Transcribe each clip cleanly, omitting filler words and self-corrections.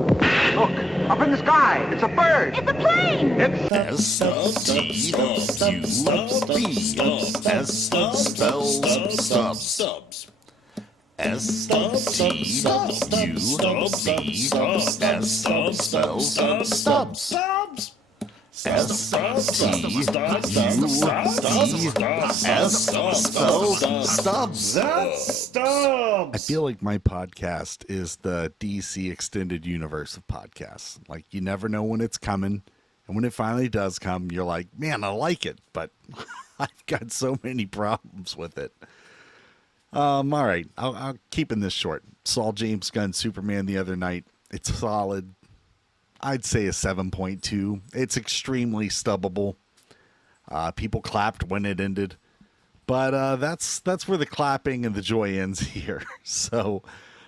Look, up in the sky. It's a bird. It's a plane! It's S-T-U-B. S spells subs. S-T-U-B. S spells stubs. S spells stubs. I feel like my podcast is the DC extended universe of podcasts. Like, you never know when it's coming, and when it finally does come, you're like, man, I like it, but I've got so many problems with it. All right, I'll keeping this short. Saw James Gunn Superman the other night. It's solid. I'd say a 7.2. It's extremely stubbable. People clapped when it ended. But that's where the clapping and the joy ends here. So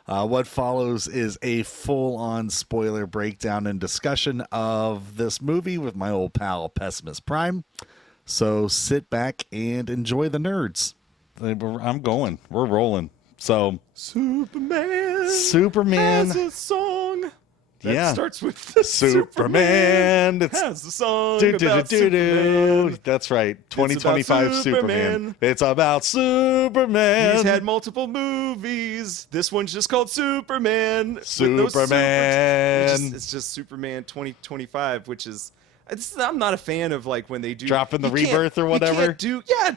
what follows is a full-on spoiler breakdown and discussion of this movie with my old pal Pessimist Prime. So sit back and enjoy the nerds. I'm going. We're rolling. So Superman Superman has a song that starts with the Superman. It's has a song Do, do, about do, do, Superman. do. That's right. 2025 Superman. Superman. It's about Superman. He's had multiple movies. This one's just called Superman. With no Superman. It's just Superman 2025, which is... I'm not a fan of like when they do Dropping the rebirth or whatever.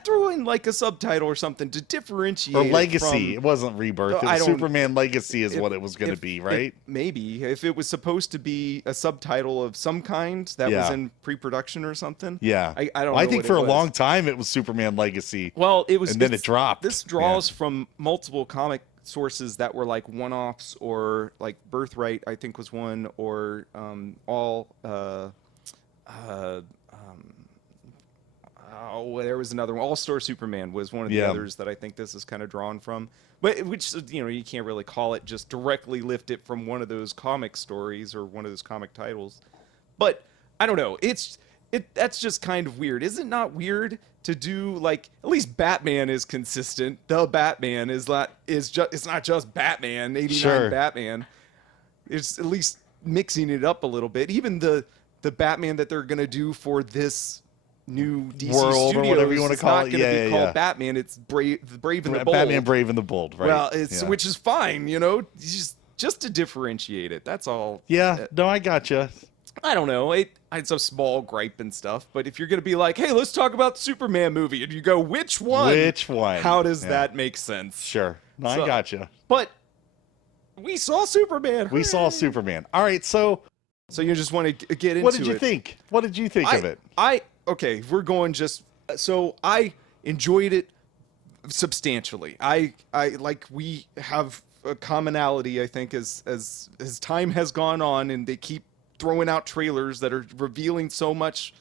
Throw in like a subtitle or something to differentiate. Or Legacy. It wasn't Rebirth. It I was don't- Superman Legacy is what it was going to be, right? Maybe if it was supposed to be a subtitle of some kind that was in pre-production or something. Yeah. I don't know. Well, I think what for it a was. long time it was Superman Legacy. Well, it was, and then it dropped. This draws from multiple comic sources that were like one-offs, or like Birthright, I think was one, or there was another one. All-Star Superman was one of the others that I think this is kind of drawn from. But which, you can't really call it just directly lift it from one of those comic stories or one of those comic titles. But I don't know. That's just kind of weird. Is it not weird to do, like, at least Batman is consistent. The Batman it's not just Batman, 89 Batman. It's at least mixing it up a little bit. Even the Batman that they're going to do for this new DC World Studios, or whatever you want to call it. It's not going to be called Batman. It's Brave and the Bold. Batman Brave and the Bold, right? Well, which is fine, just to differentiate it. That's all. Yeah, no, I gotcha. I don't know. It's a small gripe and stuff, but if you're going to be like, hey, let's talk about the Superman movie, and you go, which one? Which one? How does that make sense? Sure. No, I gotcha. But we saw Superman. We saw Superman. All right, so you just want to get into it. what did you think? What did you think of it? Okay, we're going so I enjoyed it substantially. I like, we have a commonality, I think, as time has gone on and they keep throwing out trailers that are revealing too much.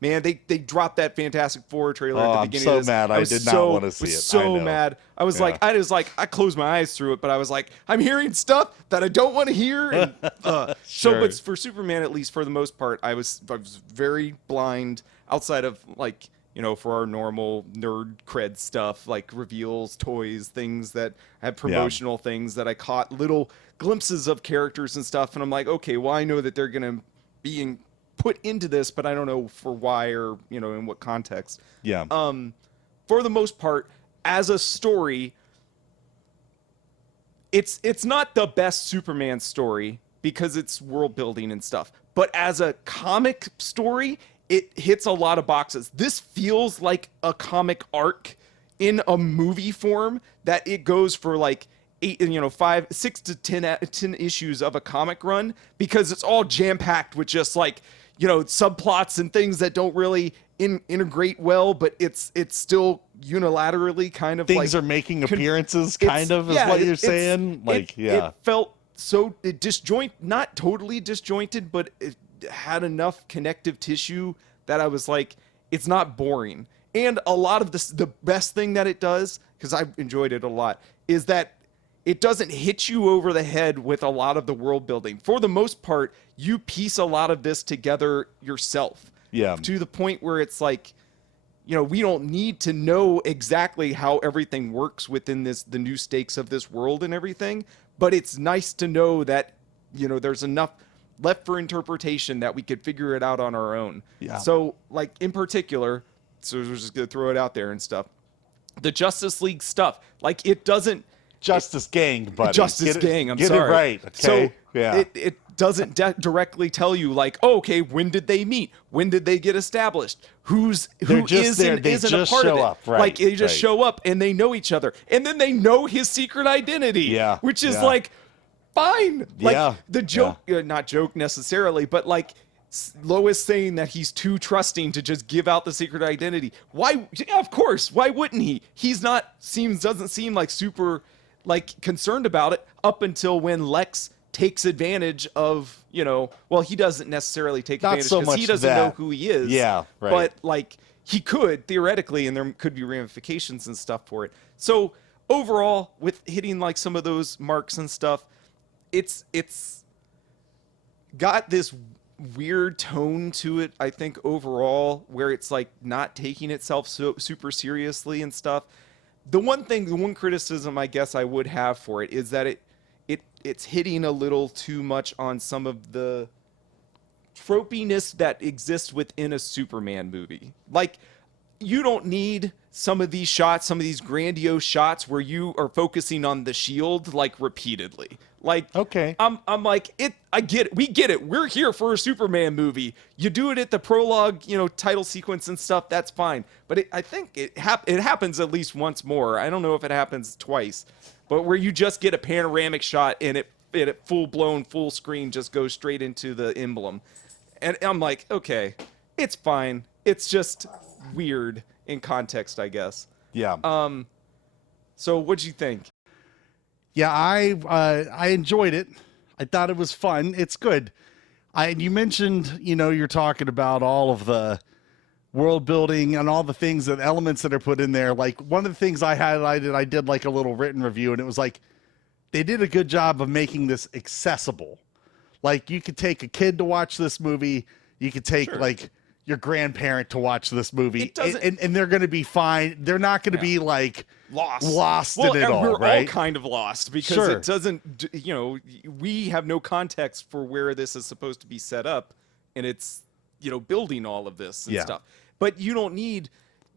Man, they dropped that Fantastic Four trailer at the beginning. I'm so mad. I did not want to see it. So mad. I was like, I closed my eyes through it, but I was like, I'm hearing stuff that I don't want to hear. And, So, but for Superman, at least for the most part, I was very blind outside of, like, for our normal nerd cred stuff, like reveals, toys, things that have promotional things that I caught little glimpses of characters and stuff. And I'm like, okay, well, I know that they're going to be put into this, but I don't know for why or, in what context. Yeah. For the most part, as a story, it's not the best Superman story because it's world building and stuff. But as a comic story, it hits a lot of boxes. This feels like a comic arc in a movie form, that it goes for like 6 to 10 issues of a comic run, because it's all jam-packed with just like, subplots and things that don't really integrate well, but it's still unilaterally kind of things are making appearances, kind of, is what you're saying. It felt so not totally disjointed, but it had enough connective tissue that I was like, it's not boring. And a lot of the best thing that it does, because I've enjoyed it a lot, is that it doesn't hit you over the head with a lot of the world building. For the most part, you piece a lot of this together yourself. Yeah. To the point where it's like, we don't need to know exactly how everything works within the new stakes of this world and everything, but it's nice to know that there's enough left for interpretation that we could figure it out on our own. Yeah. So, like, in particular, so we're just going to throw it out there and stuff. The Justice League stuff, like, it doesn't... Justice Gang, buddy. Justice Gang, I'm get sorry. Get it right, okay? So, yeah. it doesn't directly tell you, like, oh, okay, when did they meet? When did they get established? Who is and isn't a part of it? Up, right, like, they just right. show up, and they know each other. And then they know his secret identity. Yeah. Which is, yeah. like, fine. Like, Yeah. the joke, not joke necessarily, but, like, Lois saying that he's too trusting to just give out the secret identity. Why? Yeah, of course. Why wouldn't he? He's not, doesn't seem like super, like, concerned about it up until when Lex takes advantage of, well, he doesn't necessarily take Not advantage so because much he doesn't that. know who he is. Yeah, right. But, like, he could, theoretically, and there could be ramifications and stuff for it. So, overall, with hitting, like, some of those marks and stuff, it's got this weird tone to it, I think, overall, where it's, like, not taking itself so super seriously and stuff. The one criticism I guess I would have for it is that it's hitting a little too much on some of the tropiness that exists within a Superman movie. Like, you don't need some of these shots, some of these grandiose shots where you are focusing on the shield, like, repeatedly. Like, okay, I'm like, I get it. We get it. We're here for a Superman movie. You do it at the prologue, title sequence and stuff. That's fine. But I think it happens at least once more. I don't know if it happens twice, but where you just get a panoramic shot and it full blown, full screen just goes straight into the emblem. And I'm like, okay, it's fine. It's just weird in context, I guess. yeah. So what'd you think? Yeah, I enjoyed it. I thought it was fun. It's good. You mentioned, you're talking about all of the world building and all the things and elements that are put in there. Like, one of the things I highlighted, I did like a little written review, and it was like, they did a good job of making this accessible. Like, you could take a kid to watch this movie. You could take, like, your grandparent to watch this movie, and they're going to be fine. They're not going to be, like, lost in it all, we're right? all kind of lost because it doesn't, we have no context for where this is supposed to be set up, and it's, building all of this and stuff. But you don't need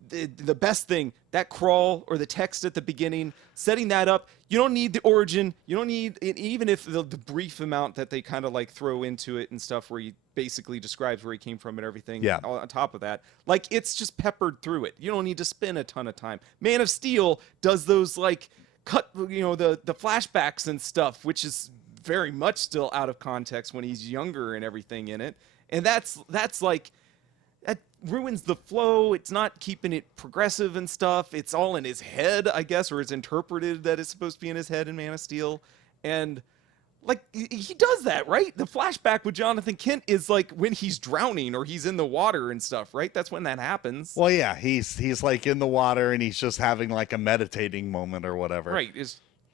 the best thing, that crawl or the text at the beginning, setting that up. You don't need the origin. You don't need it, even if the brief amount that they kind of, like, throw into it and stuff where he basically describes where he came from and everything. Yeah. On top of that, like, it's just peppered through it. You don't need to spend a ton of time. Man of Steel does those, like, cut, the flashbacks and stuff, which is very much still out of context when he's younger and everything in it. And that's like, that ruins the flow. It's not keeping it progressive and stuff. It's all in his head, I guess, or it's interpreted that it's supposed to be in his head in Man of Steel. And, like, he does that, right? The flashback with Jonathan Kent is, like, when he's drowning or he's in the water and stuff, right? That's when that happens. Well, yeah, he's like in the water and he's just having, like, a meditating moment or whatever. Right.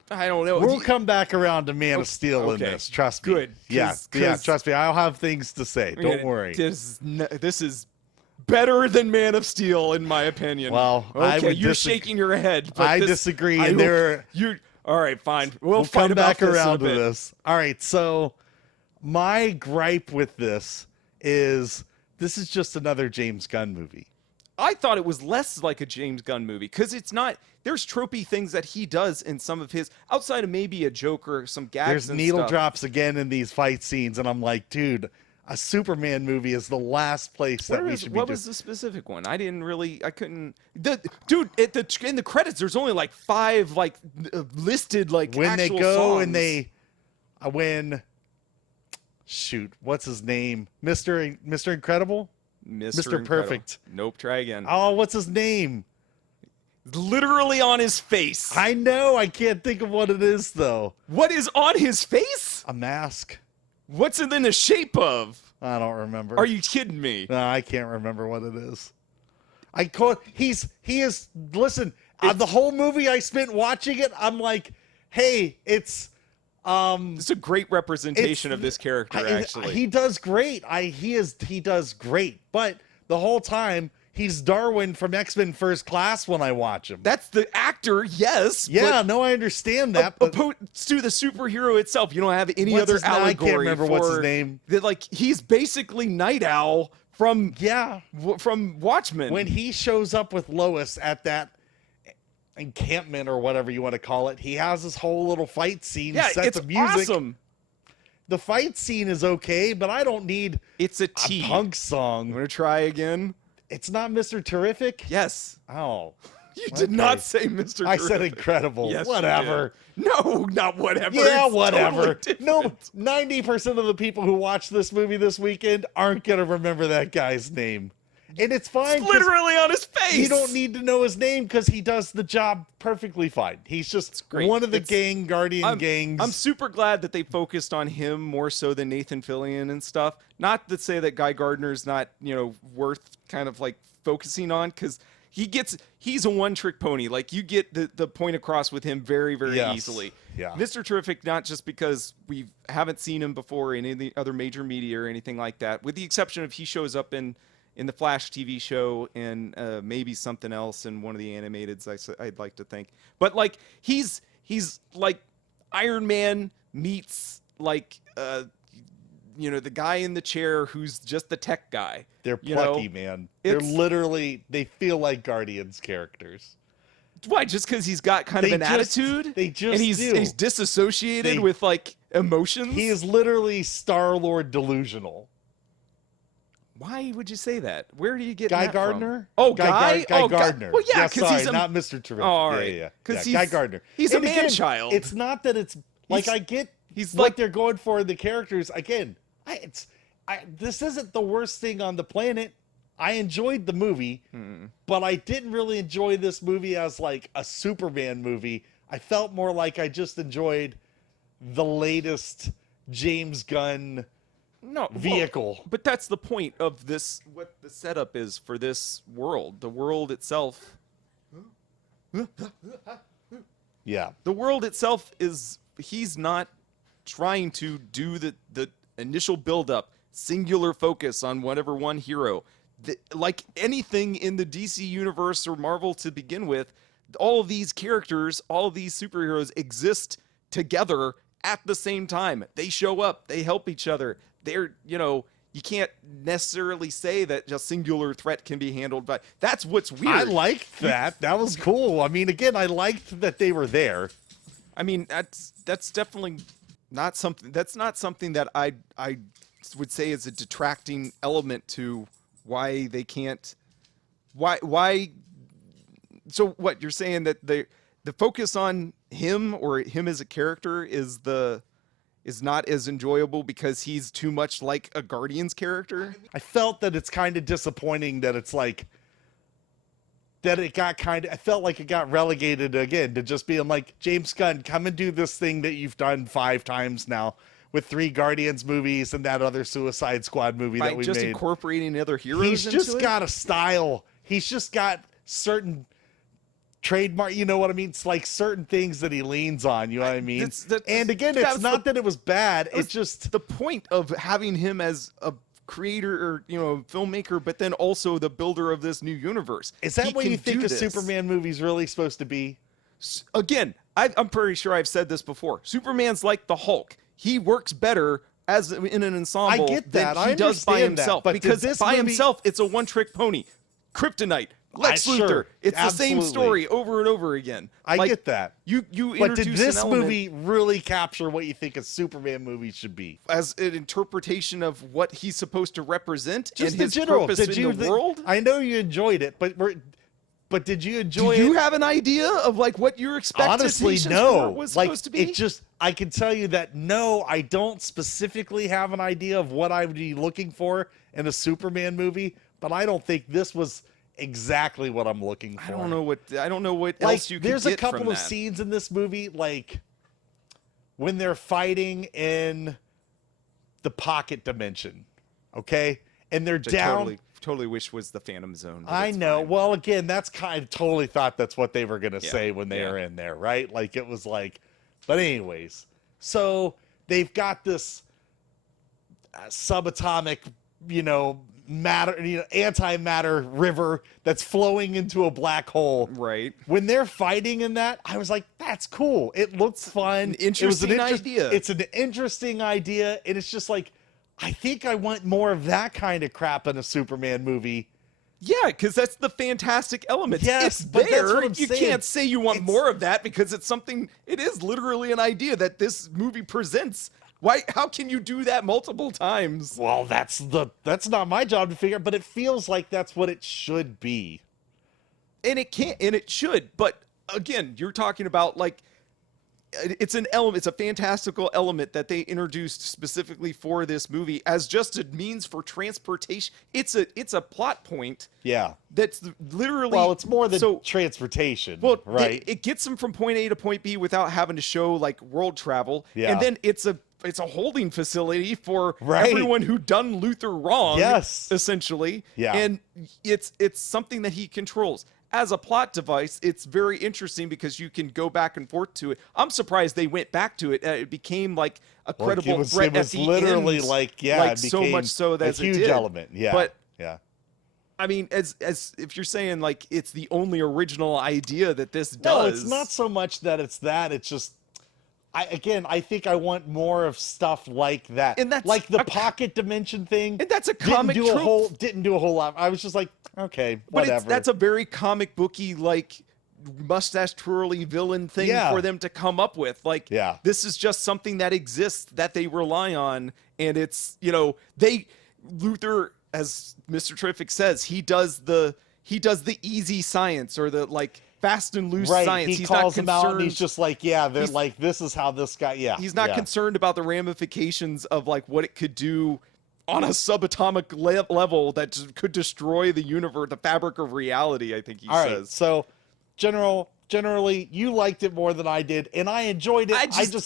I don't know. We'll come back around to Man of Steel in this. Trust me. Good. Yeah, trust me. I'll have things to say. Don't worry. This is better than Man of Steel, in my opinion. Well, okay, you're shaking your head. But I disagree. All right, fine. We'll come back around to this. All right, so my gripe with this is just another James Gunn movie. I thought it was less like a James Gunn movie because it's not. There's tropey things that he does in some of his, outside of maybe a joke or some gags. There's and needle stuff. drops again in these fight scenes, and I'm like, dude, a Superman movie is the last place that we should be. What was the specific one? I couldn't. In the credits, there's only like 5 like listed like when actual they go songs. and they when shoot, what's his name? Mr. Incredible? Mr. Perfect. Nope, try again. Oh, what's his name? Literally on his face. I know, I can't think of what it is though. What is on his face? A mask. What's it in the shape of? I don't remember. Are you kidding me? No, I can't remember what it is. He is listen, the whole movie I spent watching it, I'm like, hey, it's a great representation of this character, actually. He does great. He does great, but the whole time He's Darwin from X-Men First Class when I watch him. That's the actor, yes. Yeah, no, I understand that. But Opposed to the superhero itself, you don't have any what's other his name? allegory. I can't remember for, what's his name. That, like, he's basically Night Owl from Watchmen. When he shows up with Lois at that encampment or whatever you want to call it, he has this whole little fight scene. Yeah, sets it's of music. awesome. The fight scene is okay, but I don't need It's a a punk song. I'm gonna try again. It's not Mr. Terrific? Yes. Oh. You did not say Mr. I Terrific. said incredible. Yes, whatever. you did. No, not whatever. Yeah, It's whatever. totally No, different. 90% of the people who watch this movie this weekend aren't going to remember that guy's name. And it's fine. It's 'cause literally on his face. You don't need to know his name because he does the job perfectly fine. He's just great. one of the Guardian gangs. I'm super glad that they focused on him more so than Nathan Fillion and stuff. Not to say that Guy Gardner's not, worth kind of like focusing on, because he's a one-trick pony. Like, you get the point across with him very, very Yes. easily. Yeah. Mr. Terrific, not just because we haven't seen him before in any other major media or anything like that, with the exception of he shows up in the Flash TV show and maybe something else in one of the animateds, I'd like to think. But, like, he's like Iron Man meets, like, the guy in the chair who's just the tech guy. They're plucky, man. They're literally, they feel like Guardians characters. Why? Just because he's got kind of an attitude? They just and do. He's disassociated with, like, emotions? He is literally Star-Lord delusional. Why would you say that? Where do you get Guy that Gardner? from? Oh, Guy Gardner. Well, yeah, sorry, he's not Mr. Terrific. Oh, all right. Yeah. Because Guy Gardner. He's And a again, man-child. It's not that it's like I get he's what like they're going for in the characters. Again, this isn't the worst thing on the planet. I enjoyed the movie, but I didn't really enjoy this movie as like a Superman movie. I felt more like I just enjoyed the latest James Gunn vehicle. Well, but that's the point of this, what the setup is for this world. The world itself. Yeah. The world itself is, he's not trying to do the initial build-up, singular focus on whatever one hero. Like anything in the DC universe or Marvel to begin with, all of these characters, all of these superheroes exist together at the same time. They show up, they help each other. They're, you can't necessarily say that a singular threat can be handled by. That's what's weird. I liked that. That was cool. I mean, again, I liked that they were there. I mean, that's definitely not something. That's not something that I would say is a detracting element to why they can't. Why? So what you're saying, that the focus on him or him as a character is not as enjoyable because he's too much like a Guardians character? I felt that it's kind of disappointing that it's like that it got I felt like it got relegated again to just being like, James Gunn, come and do this thing that you've done 5 times now with 3 Guardians movies and that other Suicide Squad movie that we just made. Incorporating other heroes. He's into just it? got a style. He's just got certain trademark, you know what I mean? It's like certain things that he leans on, you know what I mean? And again, it's not that it was bad. It's just the point of having him as a creator or filmmaker, but then also the builder of this new universe. Is that what you think a this. Superman movie's really supposed to be? Again, I'm pretty sure I've said this before. Superman's like the Hulk. He works better as in an ensemble I get that. than he does by himself. But because this by movie... himself, it's a one-trick pony. Kryptonite. Lex Luthor. Sure, it's absolutely. the same story over and over again. I get that. You but did introduce this an element movie really capture what you think a Superman movie should be? as an interpretation of what he's supposed to represent Just and in his general. purpose in the world? I know you enjoyed it, but did you enjoy it? Do you have an idea of like what your expectations Honestly, no. was Like, supposed to be? it just, I can tell you that no, I don't specifically have an idea of what I would be looking for in a Superman movie, but I don't think this was exactly what I'm looking for. I don't know what Like, else you could there's get a couple from of that. scenes in this movie, like when they're fighting in the pocket dimension, okay? And they're Which down. I totally wish was the Phantom Zone. but I it's know. fine. Well, again, that's kind of totally thought that's what they were going to Yeah, say when they yeah. were in there, right? Like it was like, but anyways, so they've got this subatomic, matter, antimatter river that's flowing into a black hole. Right. When they're fighting in that, I was like, that's cool. It looks fun. Interesting idea. It's an interesting idea. And it's just like, I think I want more of that kind of crap in a Superman movie. Yeah, because that's the fantastic element. Yes, it's but there. that's what I'm you saying. can't say you want more of that because it's something. It is literally an idea that this movie presents. Why? How can you do that multiple times? Well, that's not my job to figure out, but it feels like that's what it should be. And it can't, and it should. But again, you're talking about like. It's an element. It's a fantastical element that they introduced specifically for this movie as just a means for transportation. It's a plot point. Yeah. That's literally. Well, it's more than transportation. Well, right. It gets them from point A to point B without having to show like world travel. Yeah. And then it's a holding facility for Right. everyone who done Luther wrong. Yes. Essentially. Yeah. And it's something that he controls. As a plot device, it's very interesting because you can go back and forth to it. I'm surprised they went back to it. It became like a credible threat It was at the literally end, like, yeah, like it so became much so that a huge element. Yeah. But yeah. I mean, as if you're saying like it's the only original idea that this does. No, it's not so much that it's that. It's just, I think I want more of stuff like that. And that's like the pocket dimension thing. And that's a comic trope. Didn't do a whole lot. I was just like, okay, but whatever. that's a very comic booky like mustache twirly villain thing for them to come up with. Like, this is just something that exists that they rely on, and it's Luther, as Mr. Terrific says, he does the easy science or the like fast and loose science. He calls them out and he's just like, yeah, they're like, this is how this guy, He's not concerned about the ramifications of like what it could do on a subatomic level that could destroy the universe, the fabric of reality, I think he says. Right, so generally, you liked it more than I did, and I enjoyed it.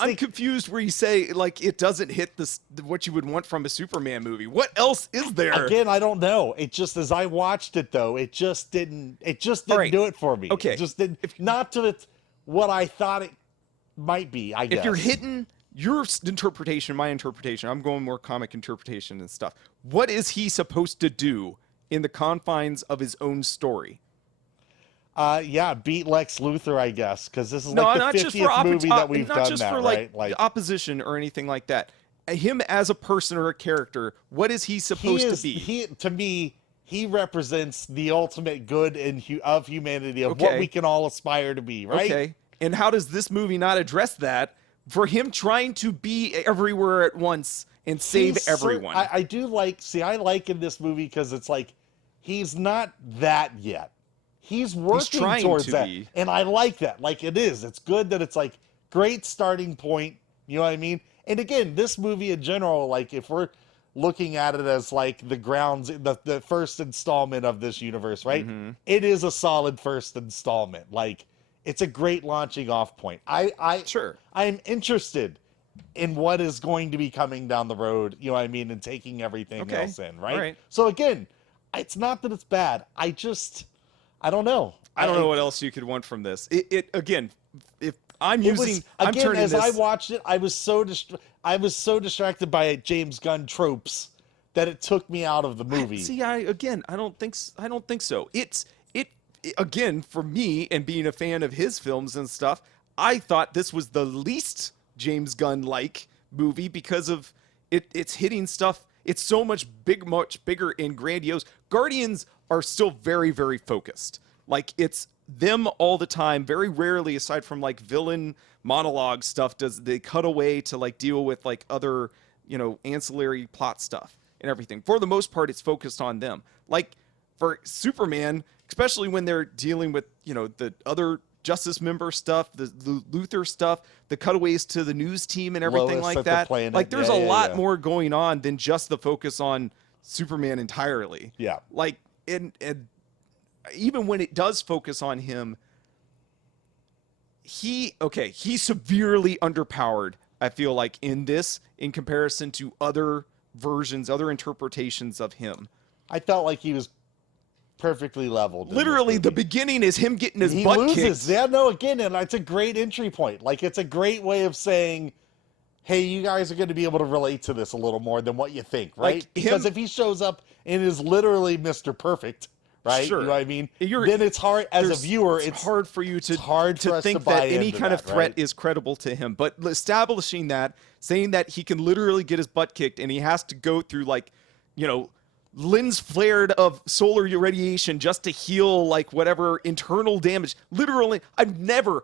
I'm confused where you say like it doesn't hit what you would want from a Superman movie. What else is there? Again, I don't know. It just, as I watched it though, it just didn't do it for me. Okay. It just didn't, not to what I thought it might be, I guess. If you're hitting your interpretation, my interpretation, I'm going more comic interpretation and stuff. What is he supposed to do in the confines of his own story? Beat Lex Luthor, I guess, because this is like the 50th movie that we've done now, right? Not just for like opposition or anything like that. Him as a person or a character, what is he supposed to be? To me, he represents the ultimate good of humanity, of what we can all aspire to be, right? Okay. And how does this movie not address that? For him trying to be everywhere at once and save everyone. I do like, I like in this movie because it's like, he's not that yet. He's working towards that. And I like that. Like it is. It's good that it's like great starting point. You know what I mean? And again, this movie in general, like if we're looking at it as like the grounds, the first installment of this universe, right? Mm-hmm. It is a solid first installment. Like it's a great launching off point. I'm interested in what is going to be coming down the road, you know what I mean, and taking everything else in, right? Right? So again, it's not that it's bad. I don't know. I don't know what else you could want from this. Again, if I'm using, I'm turning as this. I watched it, I was so distracted by James Gunn tropes that it took me out of the movie. I don't think so. It again, for me and being a fan of his films and stuff, I thought this was the least James Gunn-like movie because of it's hitting stuff. It's so much bigger and grandiose. Guardians are still very, very focused. Like it's them all the time. Very rarely, aside from like villain monologue stuff, does they cut away to like deal with like other, ancillary plot stuff and everything. For the most part, it's focused on them. Like for Superman, especially when they're dealing with, the other Justice member stuff, the Luthor stuff, the cutaways to the news team and everything like that. Like there's a lot more going on than just the focus on Superman entirely. Yeah. Like, and even when it does focus on him, he's severely underpowered, I feel like, in this, in comparison to other versions, other interpretations of him. I felt like he was perfectly leveled. Literally, the beginning is him getting his butt kicked. Yeah, no, again, and it's a great entry point. Like, it's a great way of saying hey, you guys are going to be able to relate to this a little more than what you think, right? Like because if he shows up and is literally Mr. Perfect, right? Sure. You know what I mean? Then it's hard as a viewer. It's hard for you to hard for us think to buy that any into kind of that, threat right? is credible to him. But establishing that, saying that he can literally get his butt kicked and he has to go through like, you know, lens flared of solar radiation just to heal like whatever internal damage. Literally, I've never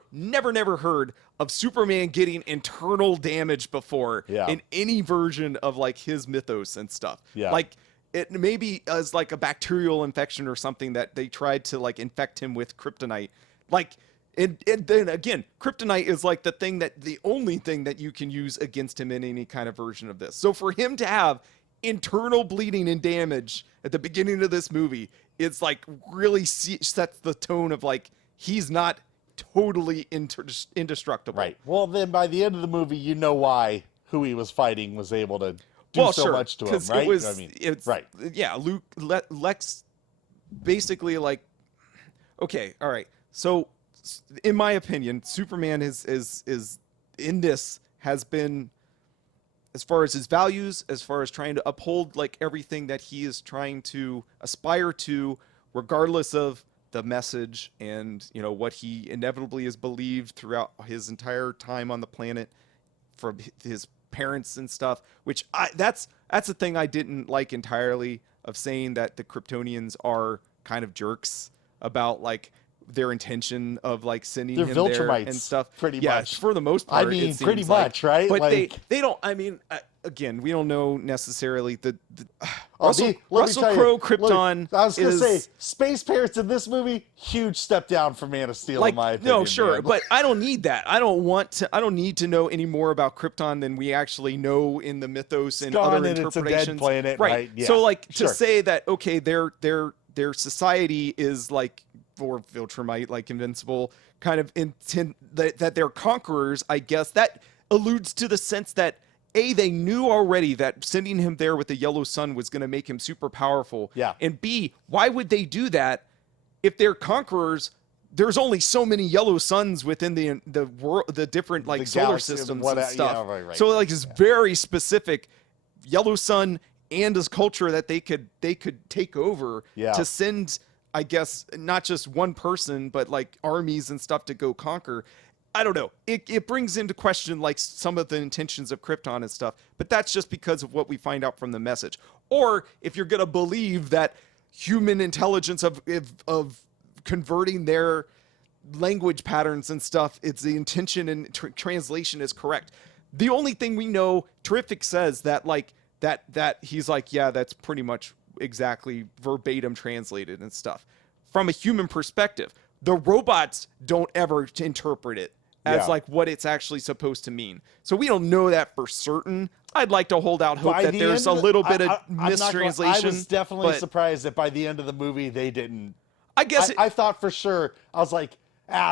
heard of Superman getting internal damage before in any version of like his mythos and stuff. Yeah. Like it maybe as like a bacterial infection or something that they tried to like infect him with kryptonite. Like and then again, kryptonite is like the only thing that you can use against him in any kind of version of this. So for him to have internal bleeding and damage at the beginning of this movie, it's like really sets the tone of like he's not totally indestructible. Right. Well, then by the end of the movie, you know why who he was fighting was able to do so much to him, right? It's right. Yeah, Lex basically like, okay, all right. So in my opinion, Superman is in this has been, as far as his values, as far as trying to uphold like everything that he is trying to aspire to, regardless of the message and, you know, what he inevitably has believed throughout his entire time on the planet from his parents and stuff, which that's the thing I didn't like entirely, of saying that the Kryptonians are kind of jerks about like their intention of like sending him there and stuff. Pretty much. For the most part. I mean, pretty much, right? But like, they don't. I mean, again, we don't know necessarily the let Russell me tell you, Crowe Krypton. I was gonna is, say, space parents in this movie, huge step down from Man of Steel, like, in my opinion. no, sure, man. but I don't need that. I don't need to know any more about Krypton than we actually know in the mythos and other interpretations. It's a dead planet, right? Yeah. So, like, Sure. to say that okay, their society is like, or Viltrumite, like invincible, kind of that they're conquerors, I guess that alludes to the sense that A, they knew already that sending him there with the yellow sun was going to make him super powerful. Yeah. And B, why would they do that if they're conquerors? There's only so many yellow suns within the world, the different like The solar galaxy, systems what- and stuff. yeah, right. So like it's very specific yellow sun and his culture that they could take over to send, I guess, not just one person, but like armies and stuff to go conquer. I don't know. It brings into question like some of the intentions of Krypton and stuff, but that's just because of what we find out from the message. Or if you're going to believe that human intelligence of converting their language patterns and stuff, it's the intention and translation is correct. The only thing we know, Terrific says that like that he's like, yeah, that's pretty much exactly verbatim translated and stuff. From a human perspective, the robots don't ever interpret it as like what it's actually supposed to mean. So we don't know that for certain. I'd like to hold out hope that there's a little bit of mistranslation. I was definitely but surprised that by the end of the movie they didn't. I guess I thought for sure. I was like,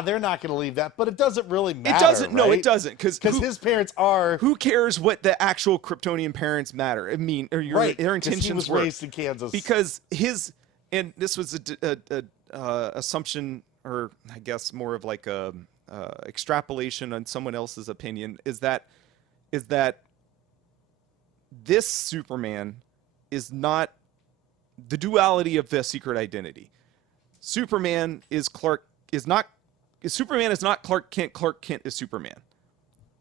they're not going to leave that, but it doesn't really matter. It doesn't. Right? No, it doesn't. Because his parents are. Who cares what the actual Kryptonian parents matter? I mean, or their intentions he was were. raised in Kansas. Because and this was a assumption, or I guess more of like a extrapolation on someone else's opinion, is that this Superman is not the duality of the secret identity. Superman is not Clark Kent. Clark Kent is Superman.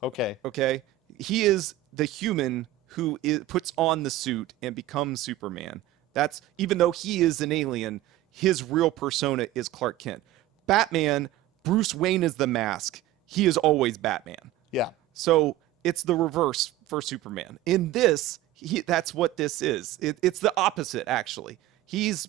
Okay. He is the human who puts on the suit and becomes Superman. That's, even though he is an alien, his real persona is Clark Kent. Batman, Bruce Wayne is the mask. He is always Batman. Yeah. So it's the reverse for Superman. In this, that's what this is. It's the opposite, actually. He's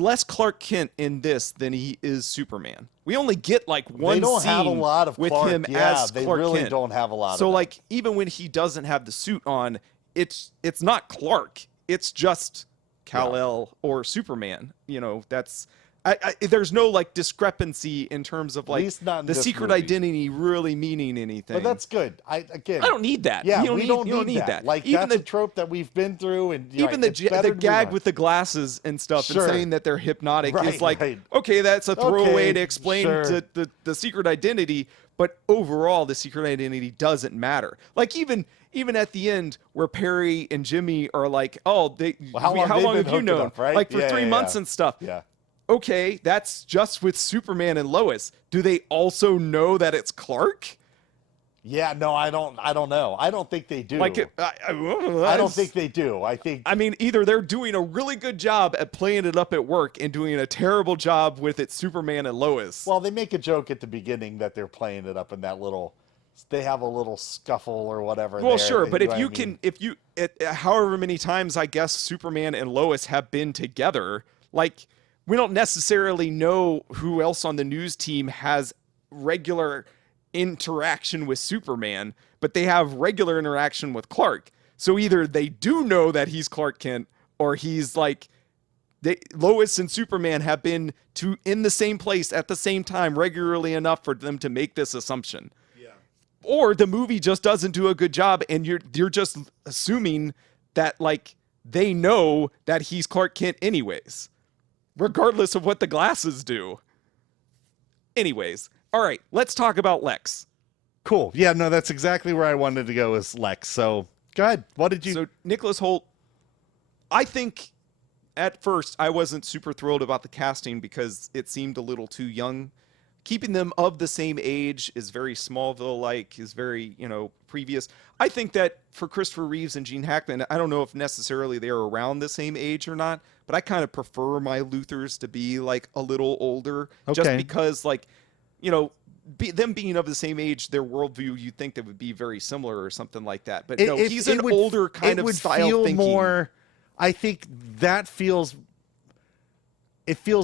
less Clark Kent in this than he is Superman. We only get like one they don't scene have a lot of with Clark. him Yeah, as they Clark really Kent. don't have a lot So of like even when he doesn't have the suit on, it's not Clark. It's just Kal-El or Superman. You know, that's there's no like discrepancy in terms of like the secret identity really meaning anything. But that's good. I don't need that. Yeah, you don't need that. Like even that's a trope that we've been through, and even the gag with the glasses and stuff and saying that they're hypnotic is like okay, that's a throwaway to explain the secret identity. but overall the secret identity doesn't matter. Like even at the end where Perry and Jimmy are like, oh, how long have you known? Up, right? Like for 3 months and stuff. Yeah. Okay, that's just with Superman and Lois. Do they also know that it's Clark? Yeah, no, I don't know. I don't think they do. Like, I don't think they do. I mean, either they're doing a really good job at playing it up at work and doing a terrible job with it, Superman and Lois. Well, they make a joke at the beginning that they're playing it up in that they have a little scuffle or whatever. Well, sure, but however many times I guess Superman and Lois have been together, like, we don't necessarily know who else on the news team has regular interaction with Superman, but they have regular interaction with Clark. So either they do know that he's Clark Kent, or he's like, Lois and Superman have been in the same place at the same time regularly enough for them to make this assumption. Yeah. Or the movie just doesn't do a good job, and you're just assuming that like they know that he's Clark Kent anyways, regardless of what the glasses do. Anyways. All right, let's talk about Lex. Cool. Yeah, no, that's exactly where I wanted to go is Lex. So go ahead. What did you... So Nicholas Hoult, I think at first I wasn't super thrilled about the casting because it seemed a little too young. Keeping them of the same age is very Smallville-like, is very, previous. I think that for Christopher Reeves and Gene Hackman, I don't know if necessarily they're around the same age or not, but I kind of prefer my Luthors to be like a little older. Okay. Just because like... them being of the same age, their worldview, you'd think that would be very similar or something like that. But he's an older kind of style thinking. More, I think that feels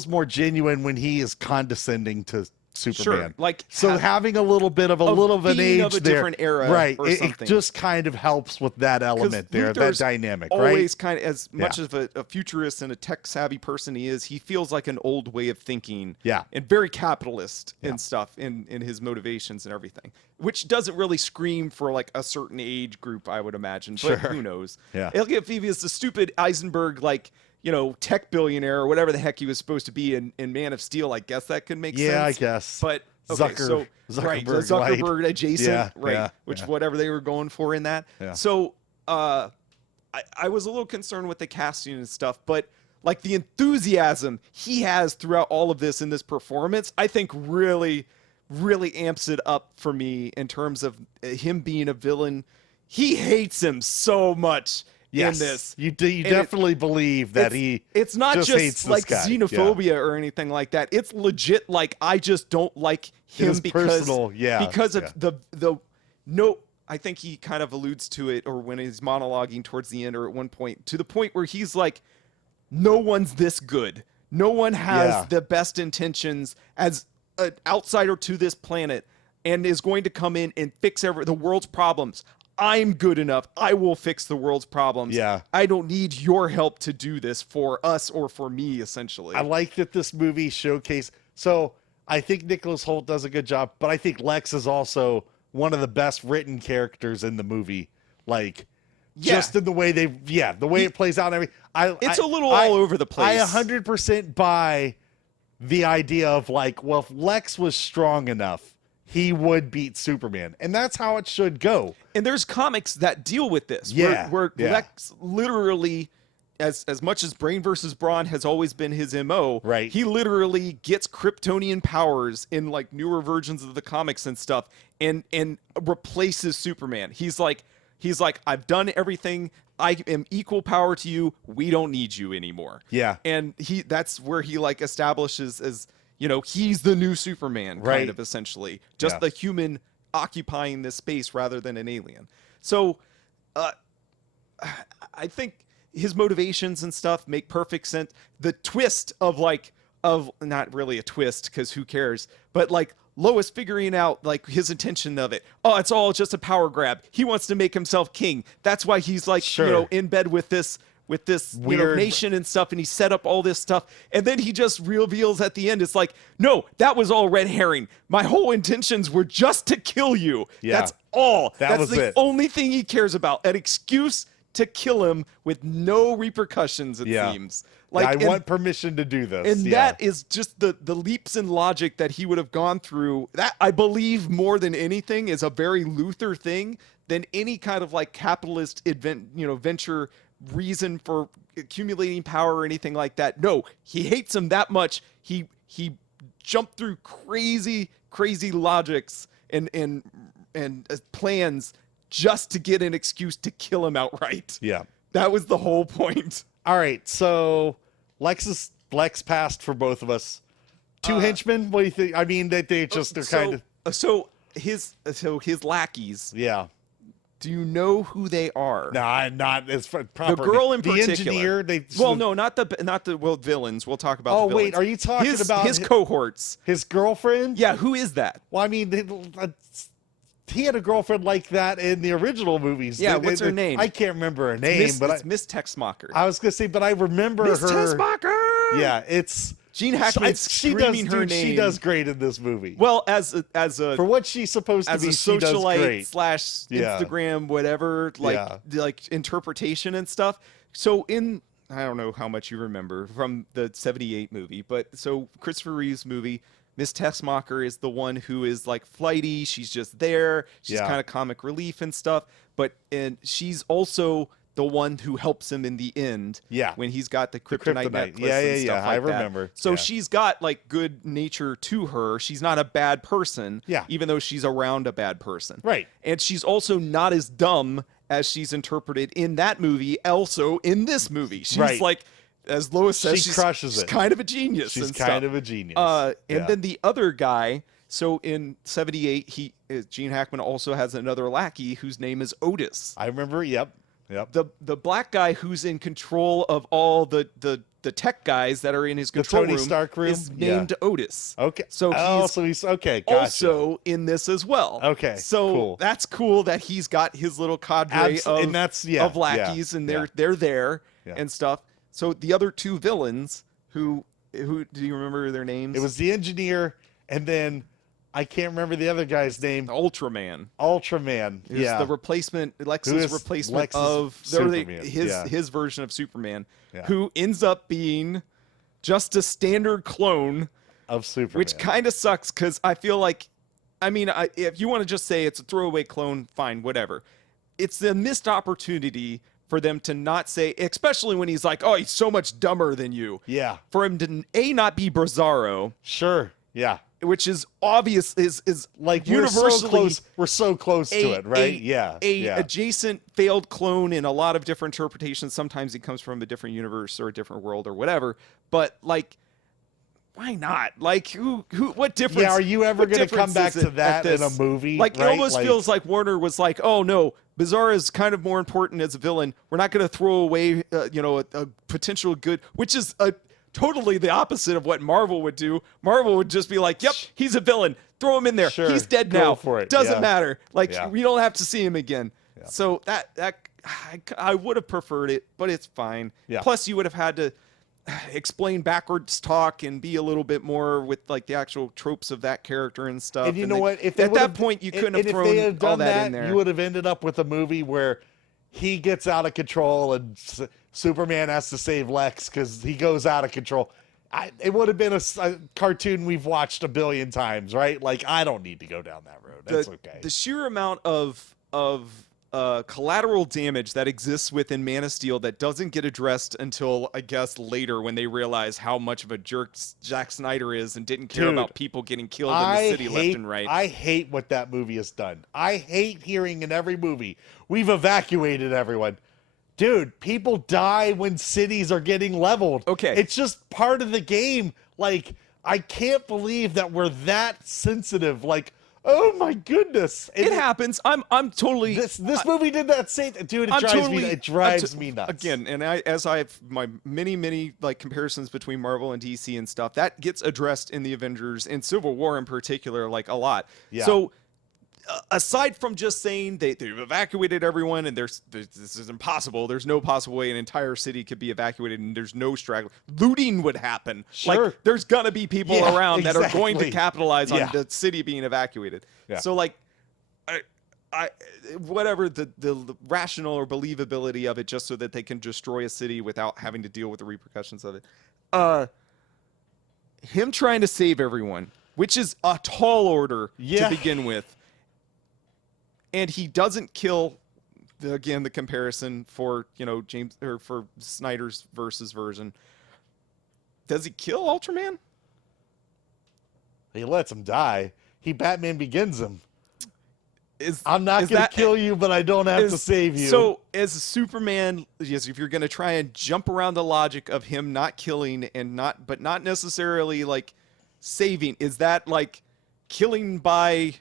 more genuine when he is condescending to Superman. Sure, like having a little bit of an age of a there, different era, right? Or it just kind of helps with that element there, Luther's that dynamic, always right? kind of as much of a futurist and a tech savvy person he feels like an old way of thinking, and very capitalist and stuff in his motivations and everything, which doesn't really scream for like a certain age group, I would imagine. But who knows? Yeah, if he was the stupid Eisenberg like. Tech billionaire or whatever the heck he was supposed to be in Man of Steel, I guess that could make sense. Yeah, I guess. But okay, Zuckerberg adjacent, whatever they were going for in that. Yeah. So I was a little concerned with the casting and stuff, but like the enthusiasm he has throughout all of this in this performance, I think really, really amps it up for me in terms of him being a villain. He hates him so much. Yes, in this. You definitely believe that it's not just hates like this guy. xenophobia or anything like that. It's legit like I just don't like him because of the I think he kind of alludes to it, or when he's monologuing towards the end or at one point, to the point where he's like, no one's this good. No one has the best intentions as an outsider to this planet and is going to come in and fix the world's problems. I'm good enough. I will fix the world's problems. Yeah. I don't need your help to do this for us or for me, essentially. I like that this movie showcased. So I think Nicholas Hoult does a good job, but I think Lex is also one of the best written characters in the movie. Like, just in the way the way it plays out and everything. It's a little all over the place. I 100% buy the idea of like, well, if Lex was strong enough, he would beat Superman. And that's how it should go. And there's comics that deal with this. Where Lex literally, as much as Brain versus Brawn has always been his MO, right, he literally gets Kryptonian powers in like newer versions of the comics and stuff and replaces Superman. He's like, I've done everything. I am equal power to you. We don't need you anymore. Yeah. And that's where he like establishes as, he's the new Superman, kind of, essentially. Just the human occupying this space rather than an alien. So I think his motivations and stuff make perfect sense. The twist of not really a twist, because who cares, but like Lois figuring out like his intention of it. Oh, it's all just a power grab. He wants to make himself king. That's why he's like, in bed with this weird nation and stuff, and he set up all this stuff, and then he just reveals at the end, it's like, no, that was all red herring. My whole intentions were just to kill you. That's all. That's was the it. only thing he cares about. An excuse to kill him with no repercussions, it seems. Like, I want permission to do this. And that is just the leaps in logic that he would have gone through. That, I believe, more than anything, is a very Luther thing than any kind of like capitalist venture reason for accumulating power or anything like that. No, he hates him that much. He jumped through crazy logics and plans just to get an excuse to kill him outright. Yeah. That was the whole point. All right, so Lex passed for both of us. Two henchmen. What do you think? I mean, they just are kind of. So his lackeys. Yeah. Do you know who they are? No, I'm not as proper. The girl in the particular. engineer. Not the villains. We'll talk about. Oh the villains. wait, are you talking about his cohorts? His girlfriend? Yeah, who is that? Well, I mean, he had a girlfriend like that in the original movies. Yeah, what's her name? I can't remember her name, but it's Miss Texmacher. I was gonna say, but I remember Miss her. Texmacher. Yeah, it's Gene Hackman screaming her name. She does great in this movie. Well, as a for what she's supposed to be, she does great. / Instagram whatever, like interpretation and stuff. So I don't know how much you remember from the '78 movie, but so Christopher Reeve's movie, Miss Texmacher is the one who is like flighty. She's just there. She's kind of comic relief and stuff. And she's also the one who helps him in the end. Yeah. When he's got the kryptonite necklace and stuff like I that. remember. So she's got like good nature to her. She's not a bad person. Yeah. Even though she's around a bad person. Right. And she's also not as dumb as she's interpreted in that movie. Also in this movie, she's like, as Lois says, she crushes she's it. Kind of a genius. She's and kind stuff. of a genius. And then the other guy. So in '78, Gene Hackman also has another lackey whose name is Otis. I remember. Yep. The black guy who's in control of all the tech guys that are in his control Tony Stark room is named Otis. Okay. So he's okay. Gotcha. Also in this as well. Okay. So cool. That's cool that he's got his little cadre of lackeys and they're there and stuff. So the other two villains who do you remember their names? It was the engineer and then I can't remember the other guy's name. Ultraman. Yeah. The replacement, Lex's replacement of Superman. His version of Superman, who ends up being just a standard clone of Superman. Which kind of sucks because I feel like, if you want to just say it's a throwaway clone, fine, whatever. It's a missed opportunity for them to not say, especially when he's like, oh, he's so much dumber than you. Yeah. For him to, not be Bizarro. Sure. Yeah. Which is obvious, is like universally we're so close to it, right? Adjacent failed clone in a lot of different interpretations. Sometimes he comes from a different universe or a different world or whatever. But like, why not? Like, what difference? Yeah, are you ever going to come back to that in a movie? Like, right? It almost feels like Warner was like, oh no, Bizarro is kind of more important as a villain. We're not going to throw away, a potential good, which is totally the opposite of what Marvel would do. Marvel would just be like, yep, he's a villain. Throw him in there. Sure. He's dead Go now. for it. Doesn't matter. Like, we don't have to see him again. Yeah. So that I would have preferred it, but it's fine. Yeah. Plus, you would have had to explain backwards talk and be a little bit more with like the actual tropes of that character and stuff. And you know what? If at that point you couldn't have thrown all that in there, you would have ended up with a movie where he gets out of control and Superman has to save Lex because he goes out of control. It would have been a cartoon we've watched a billion times, right? Like, I don't need to go down that road. That's okay. The sheer amount of collateral damage that exists within Man of Steel that doesn't get addressed until, I guess, later when they realize how much of a jerk Zack Snyder is and didn't care about people getting killed in the city left and right. I hate what that movie has done. I hate hearing in every movie, we've evacuated everyone. Dude, people die when cities are getting leveled. Okay. It's just part of the game. Like, I can't believe that we're that sensitive. Like, oh my goodness. It happens. I'm totally. This movie did that same. Dude, it drives me nuts. Again, and as I have my many like comparisons between Marvel and DC and stuff, that gets addressed in the Avengers and Civil War in particular, like a lot. Yeah. So aside from just saying they've evacuated everyone and this is impossible, there's no possible way an entire city could be evacuated and there's no straggler. Looting would happen. Sure. Like, there's gonna be people around that are going to capitalize on Yeah. the city being evacuated. Yeah. So like, whatever the rational or believability of it, just so that they can destroy a city without having to deal with the repercussions of it. Him trying to save everyone, which is a tall order to begin with, and he doesn't kill. Again, the comparison for James or for Snyder's versus version. Does he kill Ultraman? He lets him die. He Batman Begins him. I'm not going to kill you, but I don't have to save you. So, as Superman, yes, if you're going to try and jump around the logic of him not killing but not necessarily like saving, is that like killing by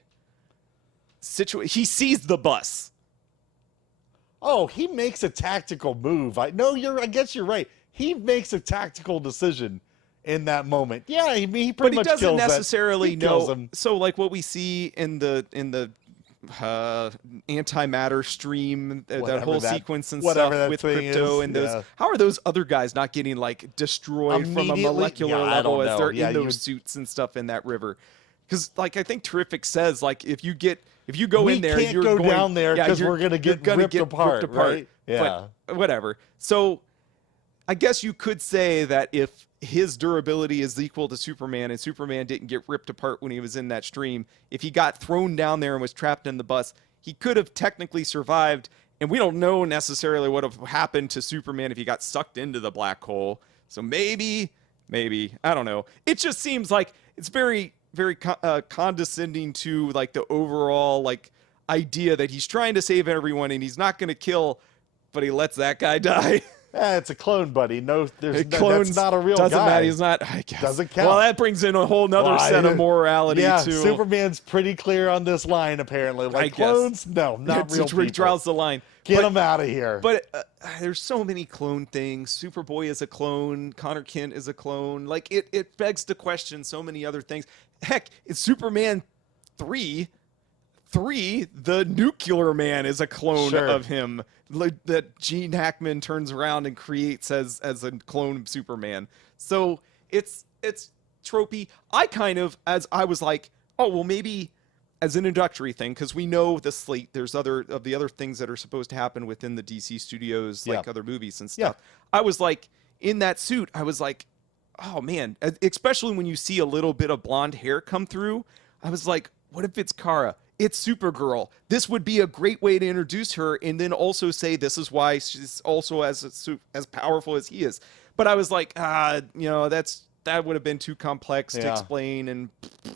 situation? He sees the bus. Oh, he makes a tactical move. I guess you're right. He makes a tactical decision in that moment. Yeah, he pretty much kills. But he doesn't necessarily know. So, like what we see in the antimatter stream, that whole sequence and stuff with Krypto and those. How are those other guys not getting like destroyed from a molecular level as they're in those suits and stuff in that river? Because like I think Terrific says, like if you go in there, you're going down there because we're gonna get ripped apart. Right? Yeah. But whatever. So I guess you could say that if his durability is equal to Superman and Superman didn't get ripped apart when he was in that stream, if he got thrown down there and was trapped in the bus, he could have technically survived. And we don't know necessarily what would have happened to Superman if he got sucked into the black hole. So maybe, I don't know. It just seems like it's very condescending to like the overall like idea that he's trying to save everyone and he's not going to kill, but he lets that guy die. It's a clone, buddy. No, that's not a real guy. Doesn't matter. He's not. I guess. Doesn't count. Well, that brings in a whole nother set of morality too. Superman's pretty clear on this line apparently. Like clones, no, not real people. He draws the line. Get him out of here. But there's so many clone things. Superboy is a clone. Connor Kent is a clone. Like it begs to question so many other things. Heck, it's Superman 3, the nuclear man is a clone of him that Gene Hackman turns around and creates as a clone of Superman. So it's tropey. I was like, oh, well, maybe as an introductory thing, because we know the slate, there's other things that are supposed to happen within the DC studios, like other movies and stuff. I was like, in that suit, I was like, oh man, especially when you see a little bit of blonde hair come through, I was like, what if it's Kara? It's Supergirl. This would be a great way to introduce her and then also say this is why she's also as powerful as he is. But I was like, that would have been too complex to explain and